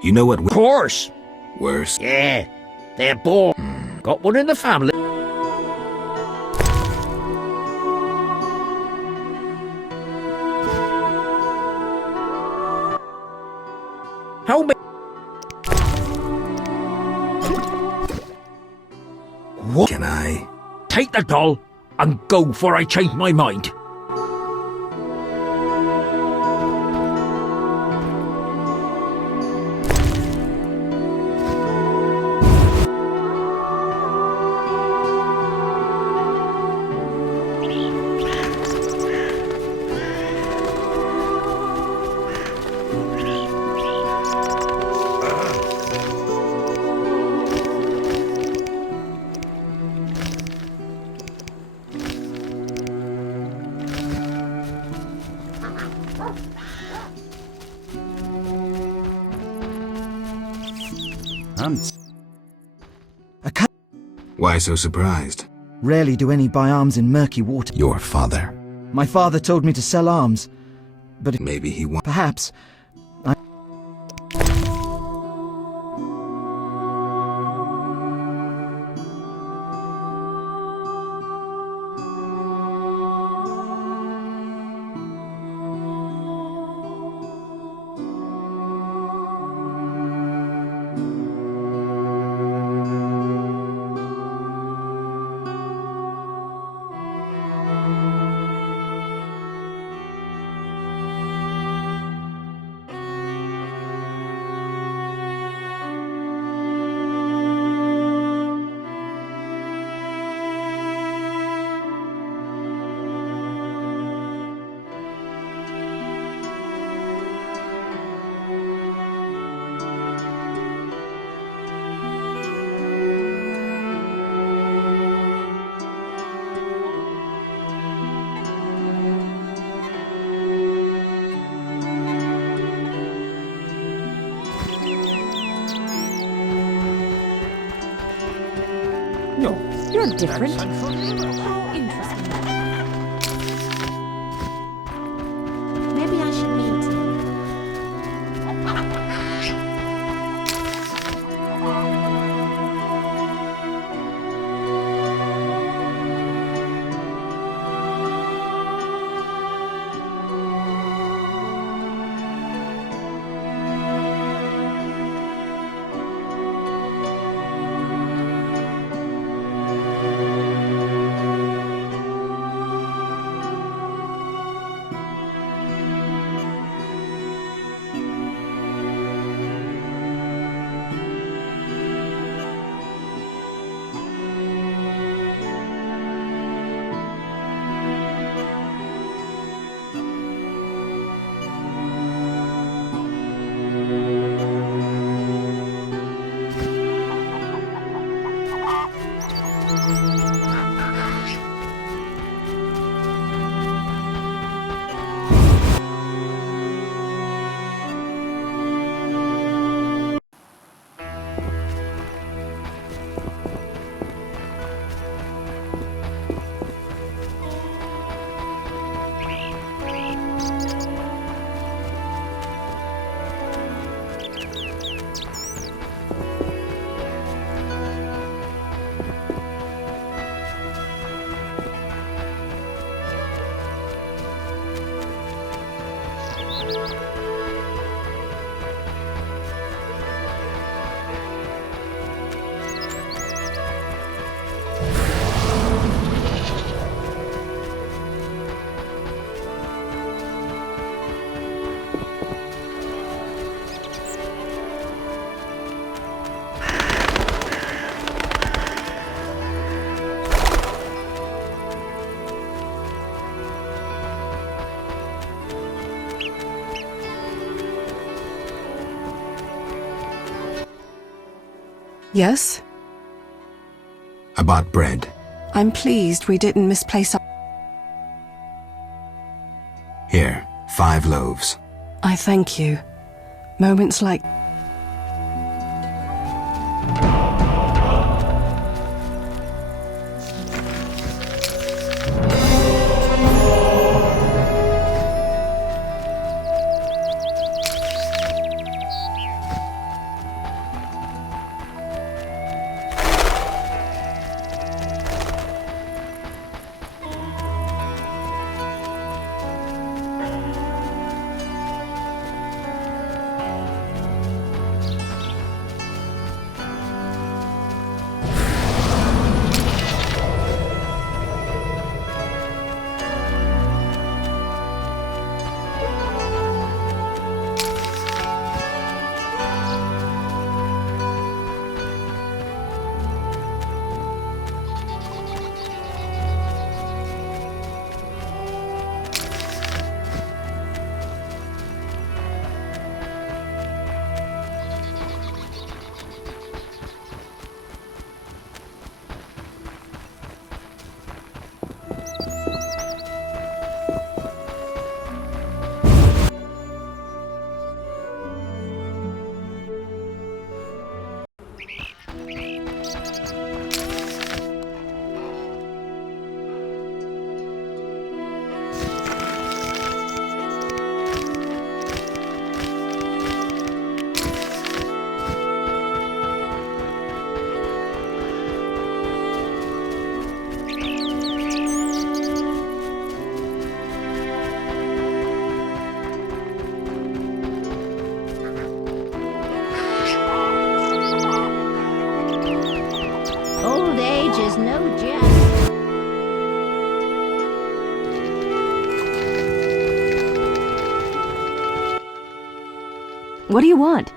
You know what? Of course. Worse. Yeah, they're born. Got one in the family. How many? What? Can I? Take the doll and go before I change my mind. Why so surprised? Rarely do any buy arms in murky water. Your father. My father told me to sell arms, but maybe he won't. Perhaps. No, You're different. How interesting. Maybe I should meet. Yes? I bought bread. I'm pleased we didn't misplace our... Here, 5 loaves. I thank you. Moments like... Old age is no jest. What do you want?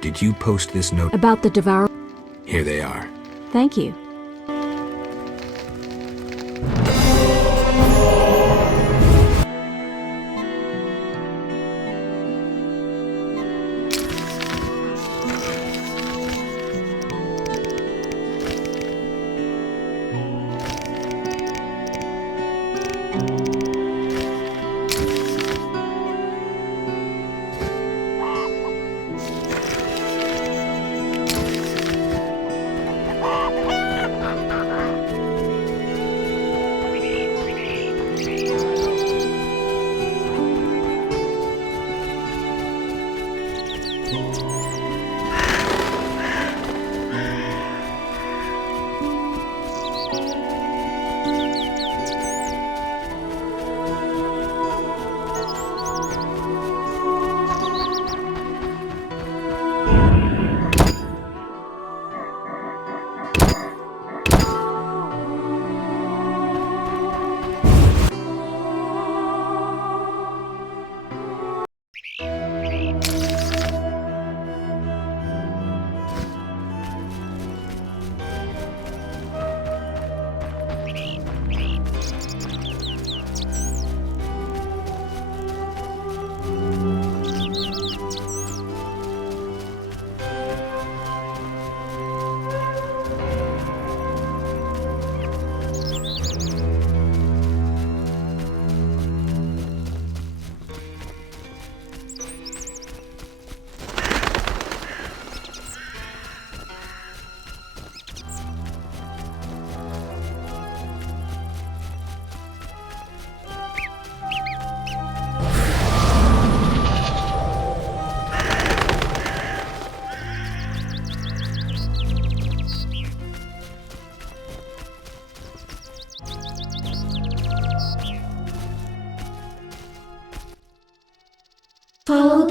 Did you post this note? About the Devour. Here they are. Thank you.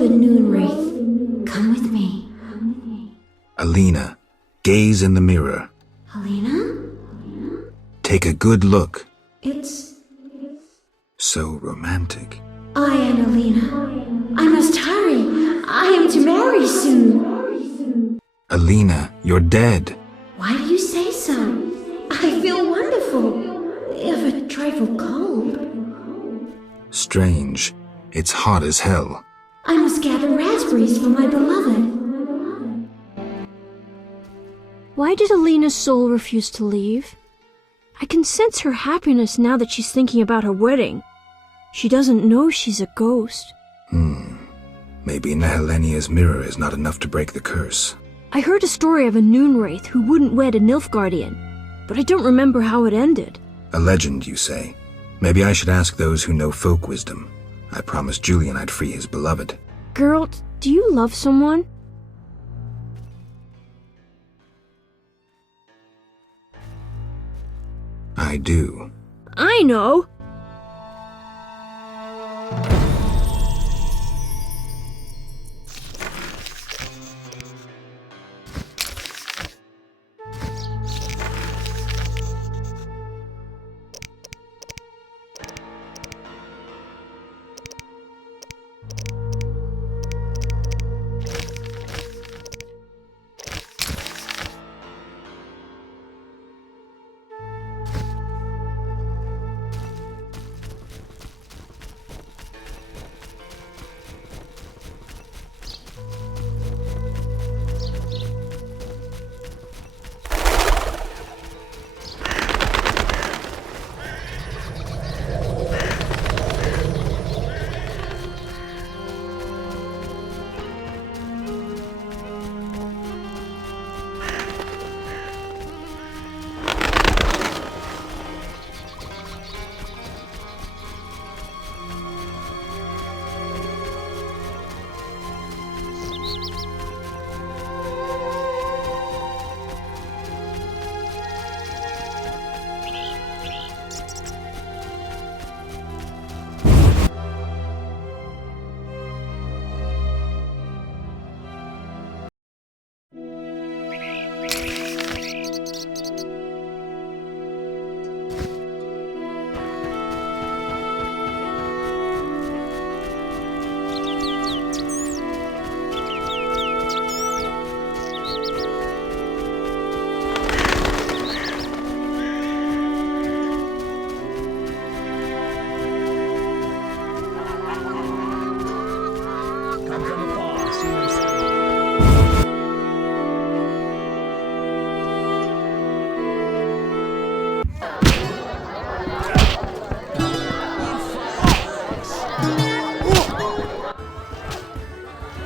beloved Noon Wraith, come with me. Alina, gaze in the mirror. Alina? Take a good look. It's... So romantic. I am Alina. I must hurry. I am to marry soon. Alina, you're dead. Why do you say so? I feel wonderful, if a trifle cold. Strange. It's hot as hell. I must gather raspberries for my beloved. Why did Alina's soul refuse to leave? I can sense her happiness now that she's thinking about her wedding. She doesn't know she's a ghost. Maybe Nehelenia's mirror is not enough to break the curse. I heard a story of a Noon Wraith who wouldn't wed a Nilfgaardian, but I don't remember how it ended. A legend, you say? Maybe I should ask those who know folk wisdom. I promised Julian I'd free his beloved. Geralt, do you love someone? I do. I know!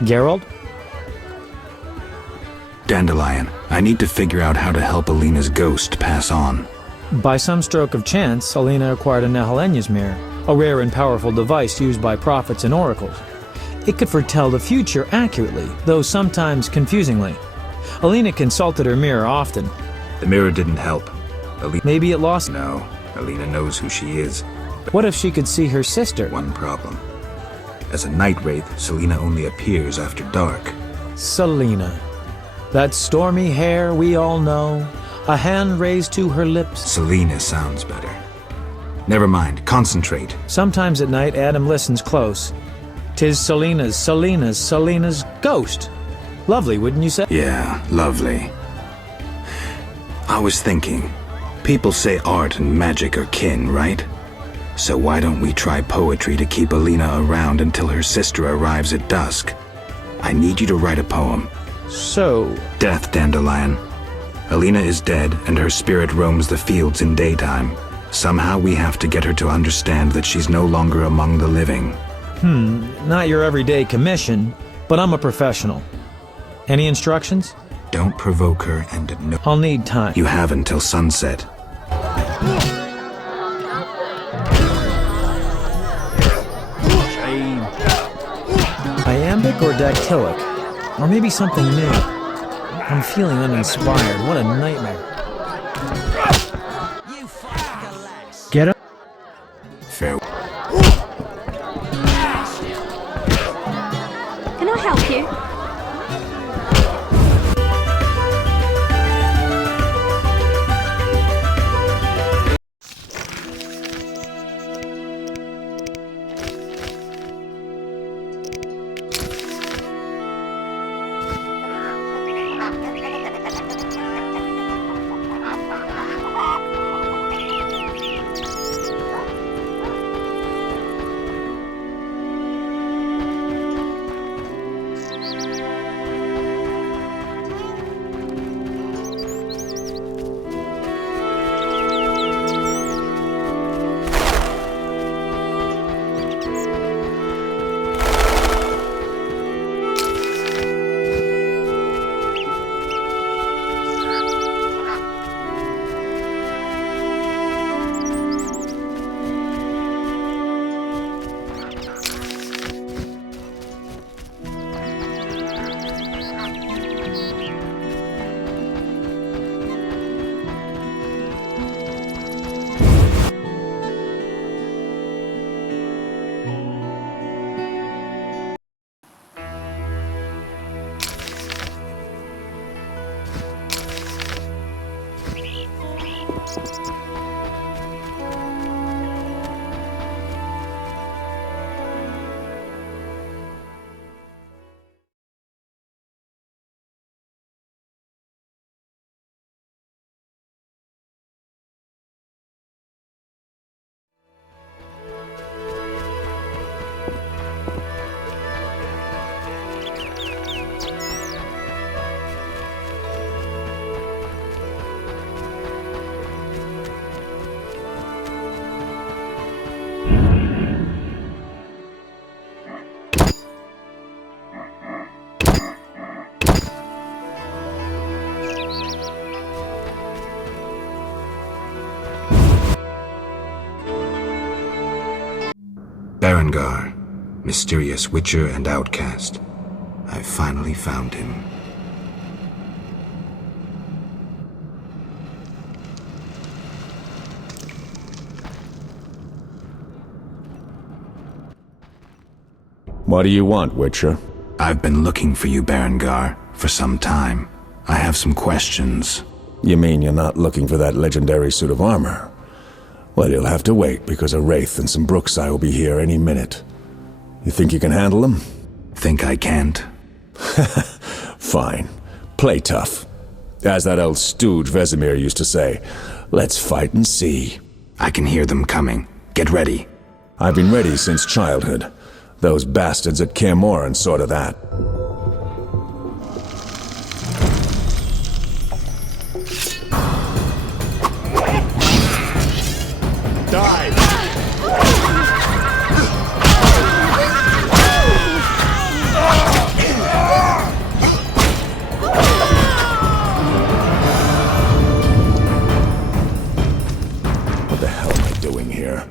Geralt? Dandelion, I need to figure out how to help Alina's ghost pass on. By some stroke of chance, Alina acquired a Nehelenia's mirror, a rare and powerful device used by prophets and oracles. It could foretell the future accurately, though sometimes confusingly. Alina consulted her mirror often. The mirror didn't help. Maybe it lost... No, Alina knows who she is. What if she could see her sister? One problem. As a night wraith, Selena only appears after dark. Selena. That stormy hair we all know, a hand raised to her lips. Selena sounds better. Never mind, concentrate. Sometimes at night, Adam listens close. 'Tis Selena's ghost. Lovely, wouldn't you say? Yeah, lovely. I was thinking, people say art and magic are kin, right? So why don't we try poetry to keep Alina around until her sister arrives at dusk? I need you to write a poem. So... Death, Dandelion. Alina is dead, and her spirit roams the fields in daytime. Somehow we have to get her to understand that she's no longer among the living. Not your everyday commission, but I'm a professional. Any instructions? Don't provoke her and no... I'll need time. You have until sunset. Iambic or dactylic? Or maybe something new? I'm feeling uninspired. What a nightmare. Get up. Farewell. Berengar, mysterious witcher and outcast. I finally found him. What do you want, Witcher? I've been looking for you, Berengar, for some time. I have some questions. You mean you're not looking for that legendary suit of armor? Well, you'll have to wait, because a Wraith and some Brookside will be here any minute. You think you can handle them? Think I can't? Fine. Play tough. As that old stooge Vesemir used to say, let's fight and see. I can hear them coming. Get ready. I've been ready since childhood. Those bastards at Kaer Morhen saw to that. Die! What the hell am I doing here?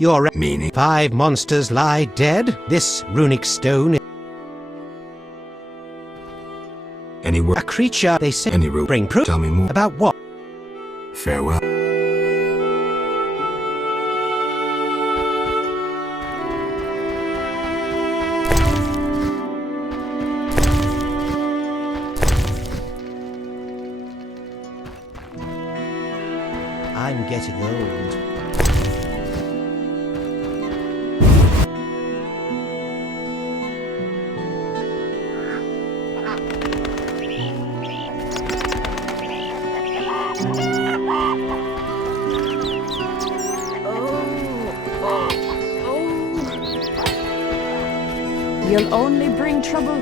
Your meaning? 5 monsters lie dead. This runic stone. Any word? A creature, they say. Any root? Bring proof. Tell me more. About what? Farewell. I'm getting old. You'll only bring trouble.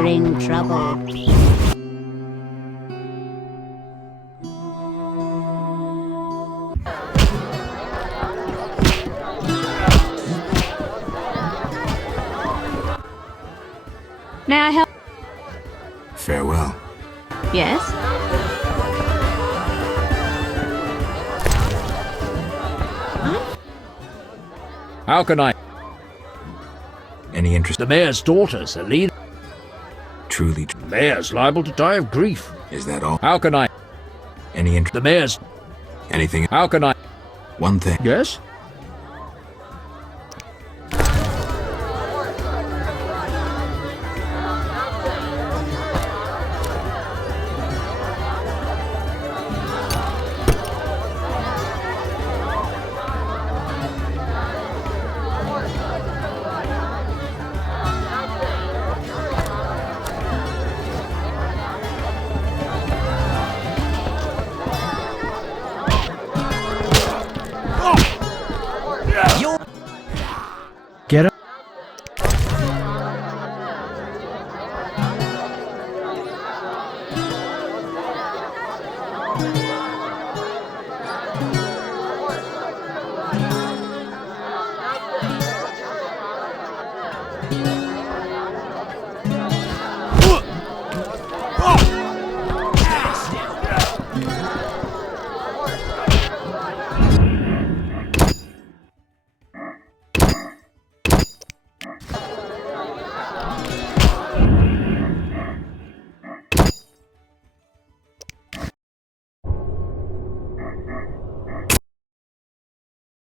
bring trouble. May I help? Farewell. Yes? How can I? Any interest? The mayor's daughter, Selena. Truly. The mayor's liable to die of grief. Is that all? How can I? Any interest? The mayor's. Anything? How can I? One thing. Yes? Get up.